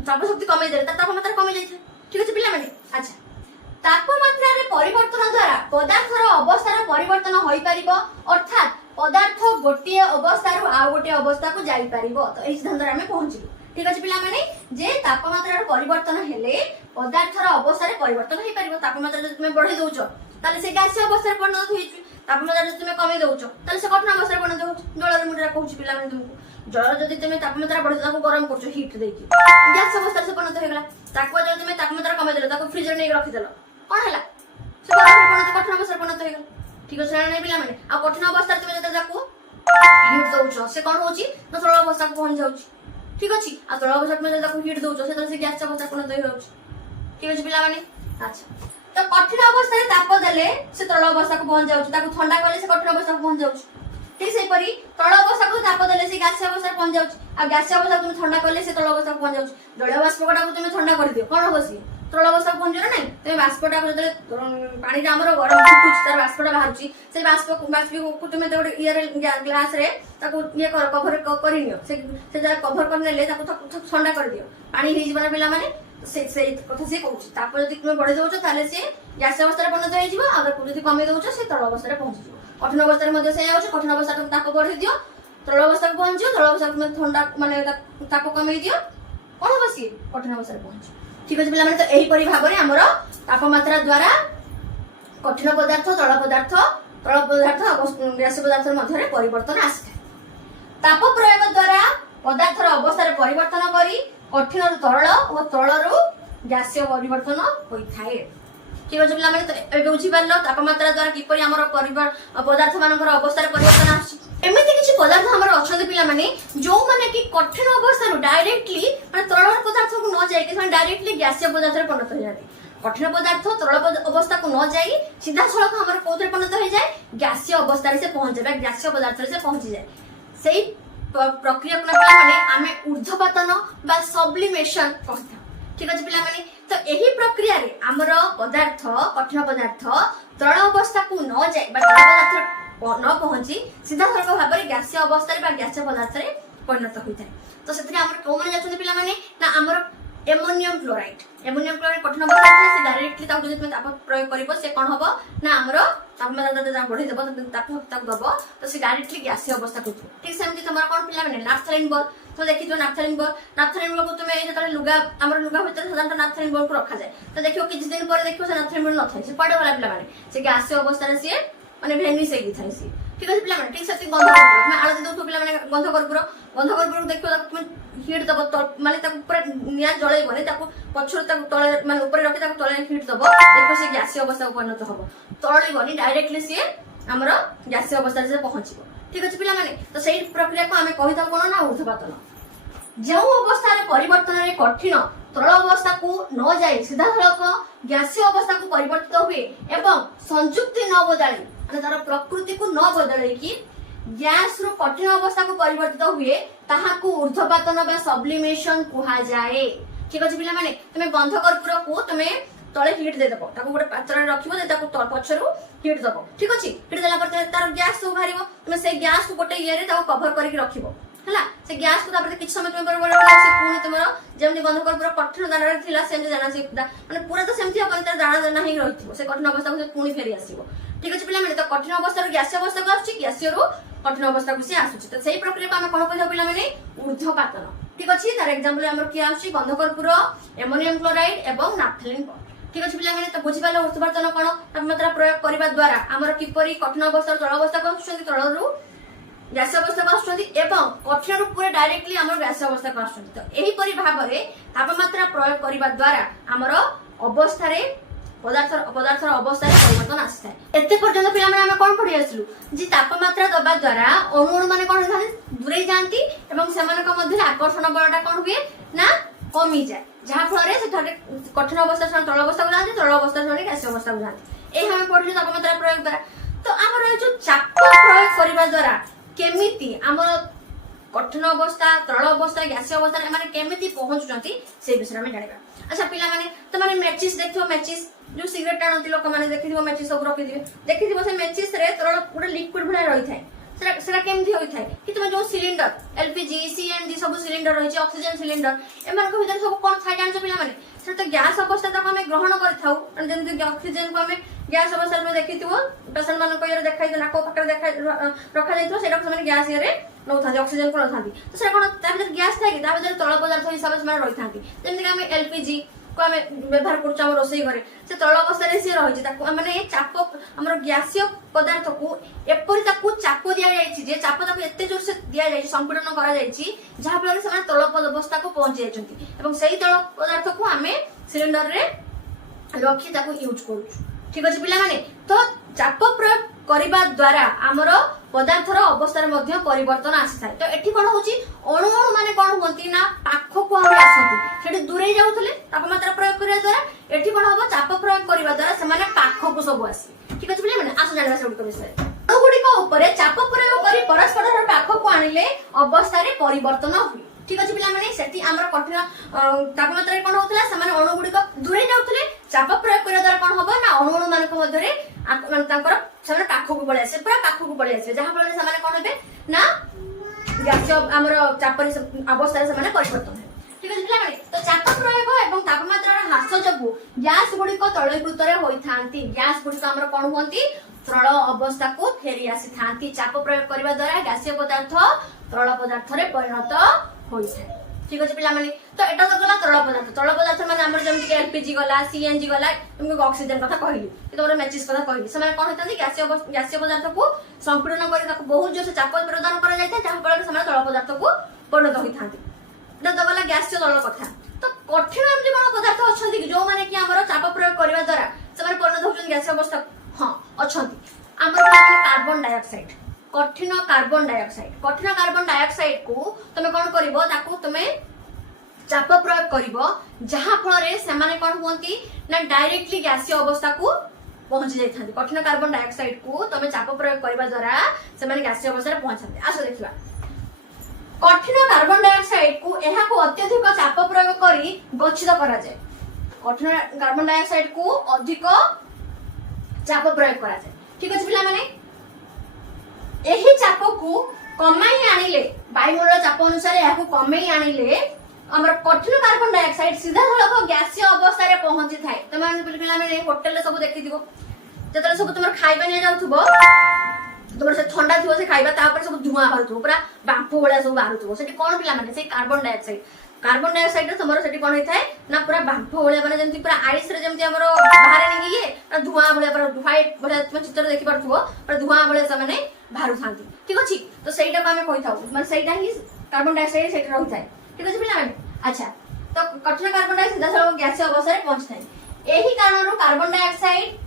ताप शक्ति कमाई देले तापमात्रा कमाई जाय। ठीक अछि पिला माने अच्छा तापमात्रा रे परिवर्तन द्वारा पदार्थर अवस्थार परिवर्तन होई परिबो अर्थात पदार्थ गोटे अवस्था रु आ गोटे अवस्था को जाई परिबो। तो एई सिद्धांत रे हम पहुंचिलु। ठीक अछि पिला माने जे तापमात्रा रे परिवर्तन हेले पदार्थर अवस्था रे परिवर्तन होई परिबो। तापमात्रा जदि तुमे बढ़ाई दोउछो ताले से गैसीय अवस्था रे परिणत होइछु। तापमात्रा जदि तुमे कमी दोउछो ताले से कठिन अवस्था रे परिणत होइछु। जल मुडरा कहूछि पिला माने तुमको जल जदि तुमे तापमात्रा बढ़ाई ताको गरम करछो हीट देकी गैस अवस्था से परिणत होइगला। ताको जदि तुमे तापमात्रा कमाई देलो ताको फ्रीजर नै रखि देलो कोन हला से कठिन अवस्था परिणत होइगला। ठीक अछि ना नै पिला माने आ कठिन अवस्था तुमे जदि ताको हीट दोउछो से कोन होछि न तरल अवस्था को पहुंच जाउछि। ठीक अछि आ तरल अवस्था में जदि ताको हीट दोउछो से तरह से गैस अवस्था परिणत होइगला। ठीक अछि पिला माने अच्छा तो कठिन अवस्था रे ताप देले से तरल अवस्था को पहुंच जाउछि ताको ठंडा करले से कठिन अवस्था को पहुंच जाउछि। ठीक से परी तरल अवस्था को ताप देले से गैसीय अवस्था रे पहुंच जाउछि आ गैसीय अवस्था को ठंडा करले से तरल अवस्था को पहुंच जाउछि। जलीय बाष्पटा को तुमे ठंडा कर दियो कोन होबो से तरल अवस्था को पहुंच ना नै तुमे बाष्पटा को जदि पानी रे हमर गरम फुटुछि तार बाष्पटा बाहरुछि से बाष्प को तुमे तो गोटे इयर ग्लास रे ताको ये कवर करि नियो से जा कवर कर नेले ताको ठंडा कर दियो पानी हि जीवन पिला माने से कथा से कहूछि। ताप जदि तुमे बढ़े दोउछो ताले से गैसीय अवस्था रे परिणत होई जिवो आ जदि कमी दोउछो से तरल अवस्था रे पहुंच जिवो। कठिन अवस्था रे मध्ये से आउछ कठिन अवस्था को ताप बढ़े दियो तरल अवस्था को पहुंच जिवो तरल अवस्था को ठंडा माने ताप कमी दियो कोन बसी कठिन अवस्था रे पहुंच। ठीक अछि पिला माने तो एही परि भाबरे हमर तापमात्रा द्वारा कठिन पदार्थ तरल पदार्थ गैसीय पदार्थ मध्य रे परिवर्तन आसी। ताप प्रयोग द्वारा पदार्थर अवस्था रे परिवर्तन करी कठिन रु तरल और तरल रु गैसीय परिवर्तन होई थाए। ठीक अछि पिला माने तो एबे बुझि पारलो तापमात्रा द्वारा किपरि हमर पदार्थ मानकर अवस्था रे परिवर्तन आसी। एमिति किछि पदार्थ हमर अछन पिला माने जो माने कि कठिन अवस्था रु डायरेक्टली माने तरल पदार्थ को न जाय कि डायरेक्टली गैसीय पदार्थ रे परिणत हो जाती। कठिन पदार्थ तरल अवस्था को न जाई सीधा सड़क हमर कोथरे परिणत हो जाय गैसीय अवस्था रे से पहुंच जाय गैसीय पदार्थ रे से पहुंच जाय। सेही प्रक्रिया को पिला माने आमे ऊर्ध्वपतन बा सब्लिमेशन कहता। ठीक अछि पिला माने तो एही प्रक्रिया रे हमर पदार्थ कठिन पदार्थ तरल अवस्था को न जाय बा तरल पदार्थ न पहुंची सीधा सड़क भाव में गैसीय अवस्था रे बा गैसीय पदार्थ रे परिणत होइଥାଏ। तो सेतरे हमर को माने जाछन पिला माने ना हमर एमोनियम क्लोराइड कठिन अवस्था से डायरेक्टली ताको जदि ताप प्रयोग करिवो से कोन हबो ना हमर तापमात्रा जदि बढ़े देबो ताप ताको दबो तो से डायरेक्टली गैसीय अवस्था को। ठीक सेमति तमर कोन पिला माने नाफ्थलीन बॉल तो देखितो नाफ्थलीन बॉल को तुमे जतरे लुगा हमर लुगा भीतर साधारण नाफ्थलीन बॉल को रखा जाय तो देखियो किछ दिन पर देखियो से नाफ्थलीन बॉल न थाय से पड़े वाला पिला माने से गैसीय अवस्था रे से माने भेनिस हेगी थाय से। ठीक अछि पिला माने ठीक से गंध करपुर तुमे आळा दे पिला माने गंध करपुर देखियो ताको तुमे हीट दबो माने ताको पूरा निया जळैबो नै ताको पछर ताको तळे माने ऊपर रखि ताको तळे हीट दबो देखो से गैसीय अवस्था को परिणत हबो तळैबो नै डायरेक्टली से हमर गैसीय अवस्था से पहुंचीबो। ठीक अछि पिला माने तो सेही प्रक्रिया को हमें कहिता कोन ना ऊर्ध्वपतन। जो अवस्था रे परिवर्तन रे कठिन तरल अवस्था को न जाय सीधा सड़क गैसीय अवस्था को परिवर्तित हुए एवं संयुक्ति न बदले माने तार प्रकृति को न बदले कि गैस रु कठिन अवस्था को परिवर्तित हुए ताहाकू ऊर्ध्वपतन बा सब्लिमेशन कुहा जाए। ठीक अछि पिला माने तुमे गंध कर्पूर को तुमे तळे हीट दे दबो ताको गोटे पात्र रे रखिबो जे ताको पछरु हीट दबो। ठीक अछि हीट देला पर तार गैस सब बाहरिबो तुमे से गैस को गोटे इये रे ताको कवर करके रखिबो हला से गैस को तापर किछ समय तुमे पर से पुनी तुमरो जेमनि गंध कर्पूर कठिन दाना रे थिला सेम जाना से माने पूरा तो सेमथि अपन तार दाना दाना ही रहिथिबो से कठिन अवस्था को पुनी फेरी आसीबो। ठीक अछि पिला माने तो कठिन अवस्था रो गैसीय अवस्था को आछि गैसीय रो कठिन अवस्था को से आसुछि तो सेही प्रक्रिया को हम कोन कहै पिला माने ऊर्ध्वपतन। ठीक अछि तार एग्जांपल हमर कि आछि गंध कर्पूर एमोनियम क्लोराइड एवं नाफ्थलीन बॉल। ठीक अछि पिला माने तो बुझि पालो ऊर्ध्वपतन कोन तापमात्रा प्रयोग करबा द्वारा हमर किपरि कठिन अवस्था तरल अवस्था को आछुछि तरल रु गैसीय अवस्था को आछुछि एवं कठिन रु पूरा डायरेक्टली हमर गैसीय अवस्था को आछुछि। तो एही परि भाव रे तापमात्रा प्रयोग करबा द्वारा हमर अवस्था रे पदार्थर अवस्था रे परिवर्तन आसी थाए। एते पर्यंत पिला माने हम कोन पढि आसलु जे तापमात्रा दबा द्वारा अणु माने कोन थाने दूरे जानती एवं सेमानक मध्य आकर्षण बलटा कोन हुए ना कमी जाए जहा फल रे से कठिन अवस्था से तरल अवस्था को जानती तरल अवस्था से गैसीय अवस्था को जानती। ए हम पढ़िले तापमात्रा प्रयोग द्वारा तो हमर जो चाप प्रयोग करबा द्वारा केमिति हमर कठिन अवस्था तरल अवस्था गैसीय अवस्था माने केमिति पहुंचुचंती से विषय में जानिबा। अच्छा पिला माने त माने मैचिस देखियो मैचिस जो सिगरेट टाणती लोक माने देखिथिबो मैचिस सब रखि दिबे देखिथिबो से मैचिस रे तरल पूरा लिक्विड भला रही थाए सेटा केमथि होई थाए कि तुम जो सिलिंडर एलपीजी सीएनजी सब सिलिंडर रही ऑक्सीजन सिलिंडर एमान को भीतर सब कोन थाए जानछ पिला माने सेटा गैस अवस्था तक हमें ग्रहण करथाउ जेंति ऑक्सीजन को हमें गैस अवस्था में देखिथिबो पेशेंट मान को ये देखाइ नाको पकड़ देखाइ रखा जाइतो सेटा को माने गैस रे नौथांती ऑक्सीजन को नौथांती तो सेटा कोन ता भीतर गैस थाए कि ता भीतर तरल पदार्थ हिसाब से रही थांती जेंति हमें एलपीजी को हमें व्यवहार करछ हम रोसई करे से तरल अवस्था रे से रही ताको माने चाप हमर गैसीय पदार्थ को एपरि ताको चाप दिया जायछि जे चाप ताको एते जोर से दिया जायछि संपीड़न करा जायछि जहा फल से माने तरल अवस्था को पहुंच जायछंती एवं सही तरल पदार्थ को हमें सिलिंडर रे रखी ताको यूज करू। ठीक अछि पिला माने तो चाप प्रयोग करिबा द्वारा हमर पदार्थर अवस्था मध्ये परिवर्तन आसीथाय तो एठी कोन होची अणु अणु माने कोन होंती ना पाखो को हम आसंती सेठी दूरे जाउथले तापमात्रा प्रयोग करिया द्वारा एठी कोन होबो चाप प्रयोग करिबा द्वारा से माने पाखो को सब आसी। ठीक अछि पिला माने आसु जानबा से उडको विषय अणु गुडी को ऊपर चाप प्रयोग करी परस्पर पाखो को आनिले अवस्था रे परिवर्तन हुई। ठीक अछि पिला माने सेठी हमर कठिन तापमात्रा रे कोन होतला से माने अणु गुडी को दूरे जाउथले चाप प्रयोग करिया द्वारा कोन होबो ना अणु अणु मान को मध्ये रे तांकर से पाखो को पळे आसे पूरा पाखो को पळे आसे जहा फल से माने कोन हेबे ना गैस हमर चाप अवस्था से माने परिवर्तन है। ठीक अछि पिला माने तो चाप प्रयोग एवं तापमात्रा रा ह्रास जबु गैस गुडी को तळीकृत रे होई थांती गैस गुडी को हमर कोन होंती तरल अवस्था को फेरी आसी थांती चाप प्रयोग करबा द्वारा गैसीय पदार्थ तरल पदार्थ रे परिणत होई थाए। ठीक अछि पिला माने तो एटा तो गला तरल पदार्थ माने हमर जेम कि एलपीजी गला सीएनजी गला तुमको ऑक्सीजन कथा कहली कि तोरे मैचिस कथा कहली से माने कोन होतंती गैसीय पदार्थ को संपीड़न करी ताको बहुत जोर से चाप प्रदान करा जाय था जहा फल से माने तरल पदार्थ को परिणत होई थांती एटा तो गला गैसीय तरल कथा। तो कठिन एमति कोन पदार्थ अछंती कि जो माने कि हमर चाप प्रयोग करबा द्वारा से माने परिणत होचन गैसीय अवस्था हां अछंती हमर कार्बन डाइऑक्साइड कठिन कार्बन डाइऑक्साइड को तमे कोन करबो ताको तमे चाप प्रयोग करबो जहा फल रे से माने कोन होंती ना डायरेक्टली गैसीय अवस्था को पहुंच जाय थांती कठिन कार्बन डाइऑक्साइड को तमे चाप प्रयोग करबा द्वारा से माने गैसीय अवस्था रे पहुंचते। आसो देखिबा कठिन कार्बन डाइऑक्साइड को एहा को अत्यधिक चाप प्रयोग करी गच्छित करा जाय कठिन कार्बन डाइऑक्साइड को अधिक चाप प्रयोग करा जाय। ठीक अछि पिला माने एही चाप को कमाई आनिले वायुमंडल चाप अनुसार या को कमाई आनिले हमर कठिन कार्बन डाइऑक्साइड सीधा धड़क गैसीय अवस्था रे पहुंची थाए। तमे पिला माने होटल रे सब देखि दिबो जतरे सब तुमर खाइबा नै जाउथबो तुमर से ठंडा थिबो से खाइबा तापर सब धुआं बाहरुथबो पूरा बांफो बळा सब बाहरुथबो सेठी कोन पिला माने से कार्बन डाइऑक्साइड रे तुमर सेठी कोन होई थाए ना पूरा बांफो बळा माने जेंति पूरा आइस रे जेंति हमरो बाहर नै गिए ना धुआं बळा पूरा व्हाइट बळा तुम चित्र देखि परथबो पूरा धुआं बळा से माने बाहरु थांती। ठीक अछि तो सेटा को हमें कहि थाउ माने सेटा ही कार्बन डाइऑक्साइड सेटा रही थाए। ठीक अछि पिला माने अच्छा तो कठिन कार्बन डाइऑक्साइड सीधा गैसीय अवस्था रे पहुंच थाए एही कारणरो कार्बन डाइऑक्साइड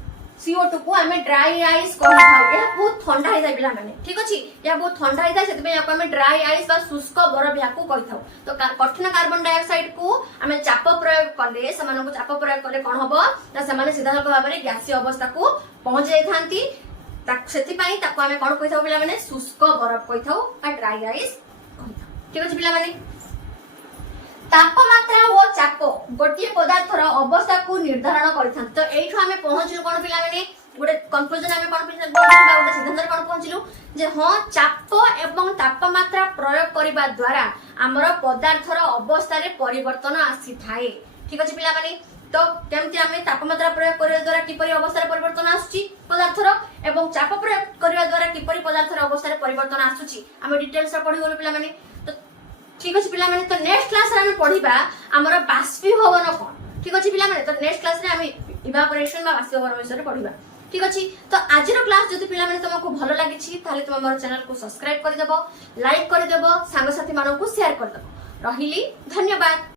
CO2 को हमें ड्राई आइस कहि थाउ या बहुत ठंडा है पिला माने। ठीक अछि या बहुत ठंडा है सेते या हमें ड्राई आइस बा शुष्क बरफ या को कहि थाउ तो कठिन कार्बन डाइऑक्साइड को हमें चाप प्रयोग करले समान को चाप प्रयोग करले कोन होबो ना समान सीधा भाव में गैसीय अवस्था को पहुंच जाय थांती सेति पई ताको हमें कोन कहि थाउ पिला माने शुष्क बरफ कहि थाउ बा ड्राई आइस कहि थाउ। ठीक अछि पिला माने तापमात्रा और चाप गोटे पदार्थर अवस्था को निर्धारण करथान तो एठो हमें पहुंचलु कोन पिला माने गोटे कंक्लूजन हमें कोन पिला गोटे सिद्धांत कोन पहुंचलु जे हां चाप एवं तापमात्रा प्रयोग करिबा द्वारा हमर पदार्थर अवस्था रे परिवर्तन आसी थाए। ठीक अछि पिला माने तो केमति हमें तापमात्रा प्रयोग करिबा द्वारा किपरि अवस्था रे परिवर्तन आसुची पदार्थर एवं चाप प्रयोग करिबा द्वारा किपरि पदार्थर अवस्था रे परिवर्तन आसुची हमें डिटेल्स रे पढि होलो पिला माने। ठीक अछि पिला माने तो नेक्स्ट क्लास रे हम पढिबा हमर बाष्पीभवन कोन। ठीक अछि पिला माने तो नेक्स्ट क्लास रे हम इवापोरेशन बा बाष्पीभवन विषय रे पढिबा। ठीक अछि तो आजिर क्लास जदि पिला माने तुमको भलो लागि छि ताले तुम हमर चैनल को सब्सक्राइब करि देबो लाइक करि देबो सांग साथी मानन को शेयर करि देबो। रहिली धन्यवाद।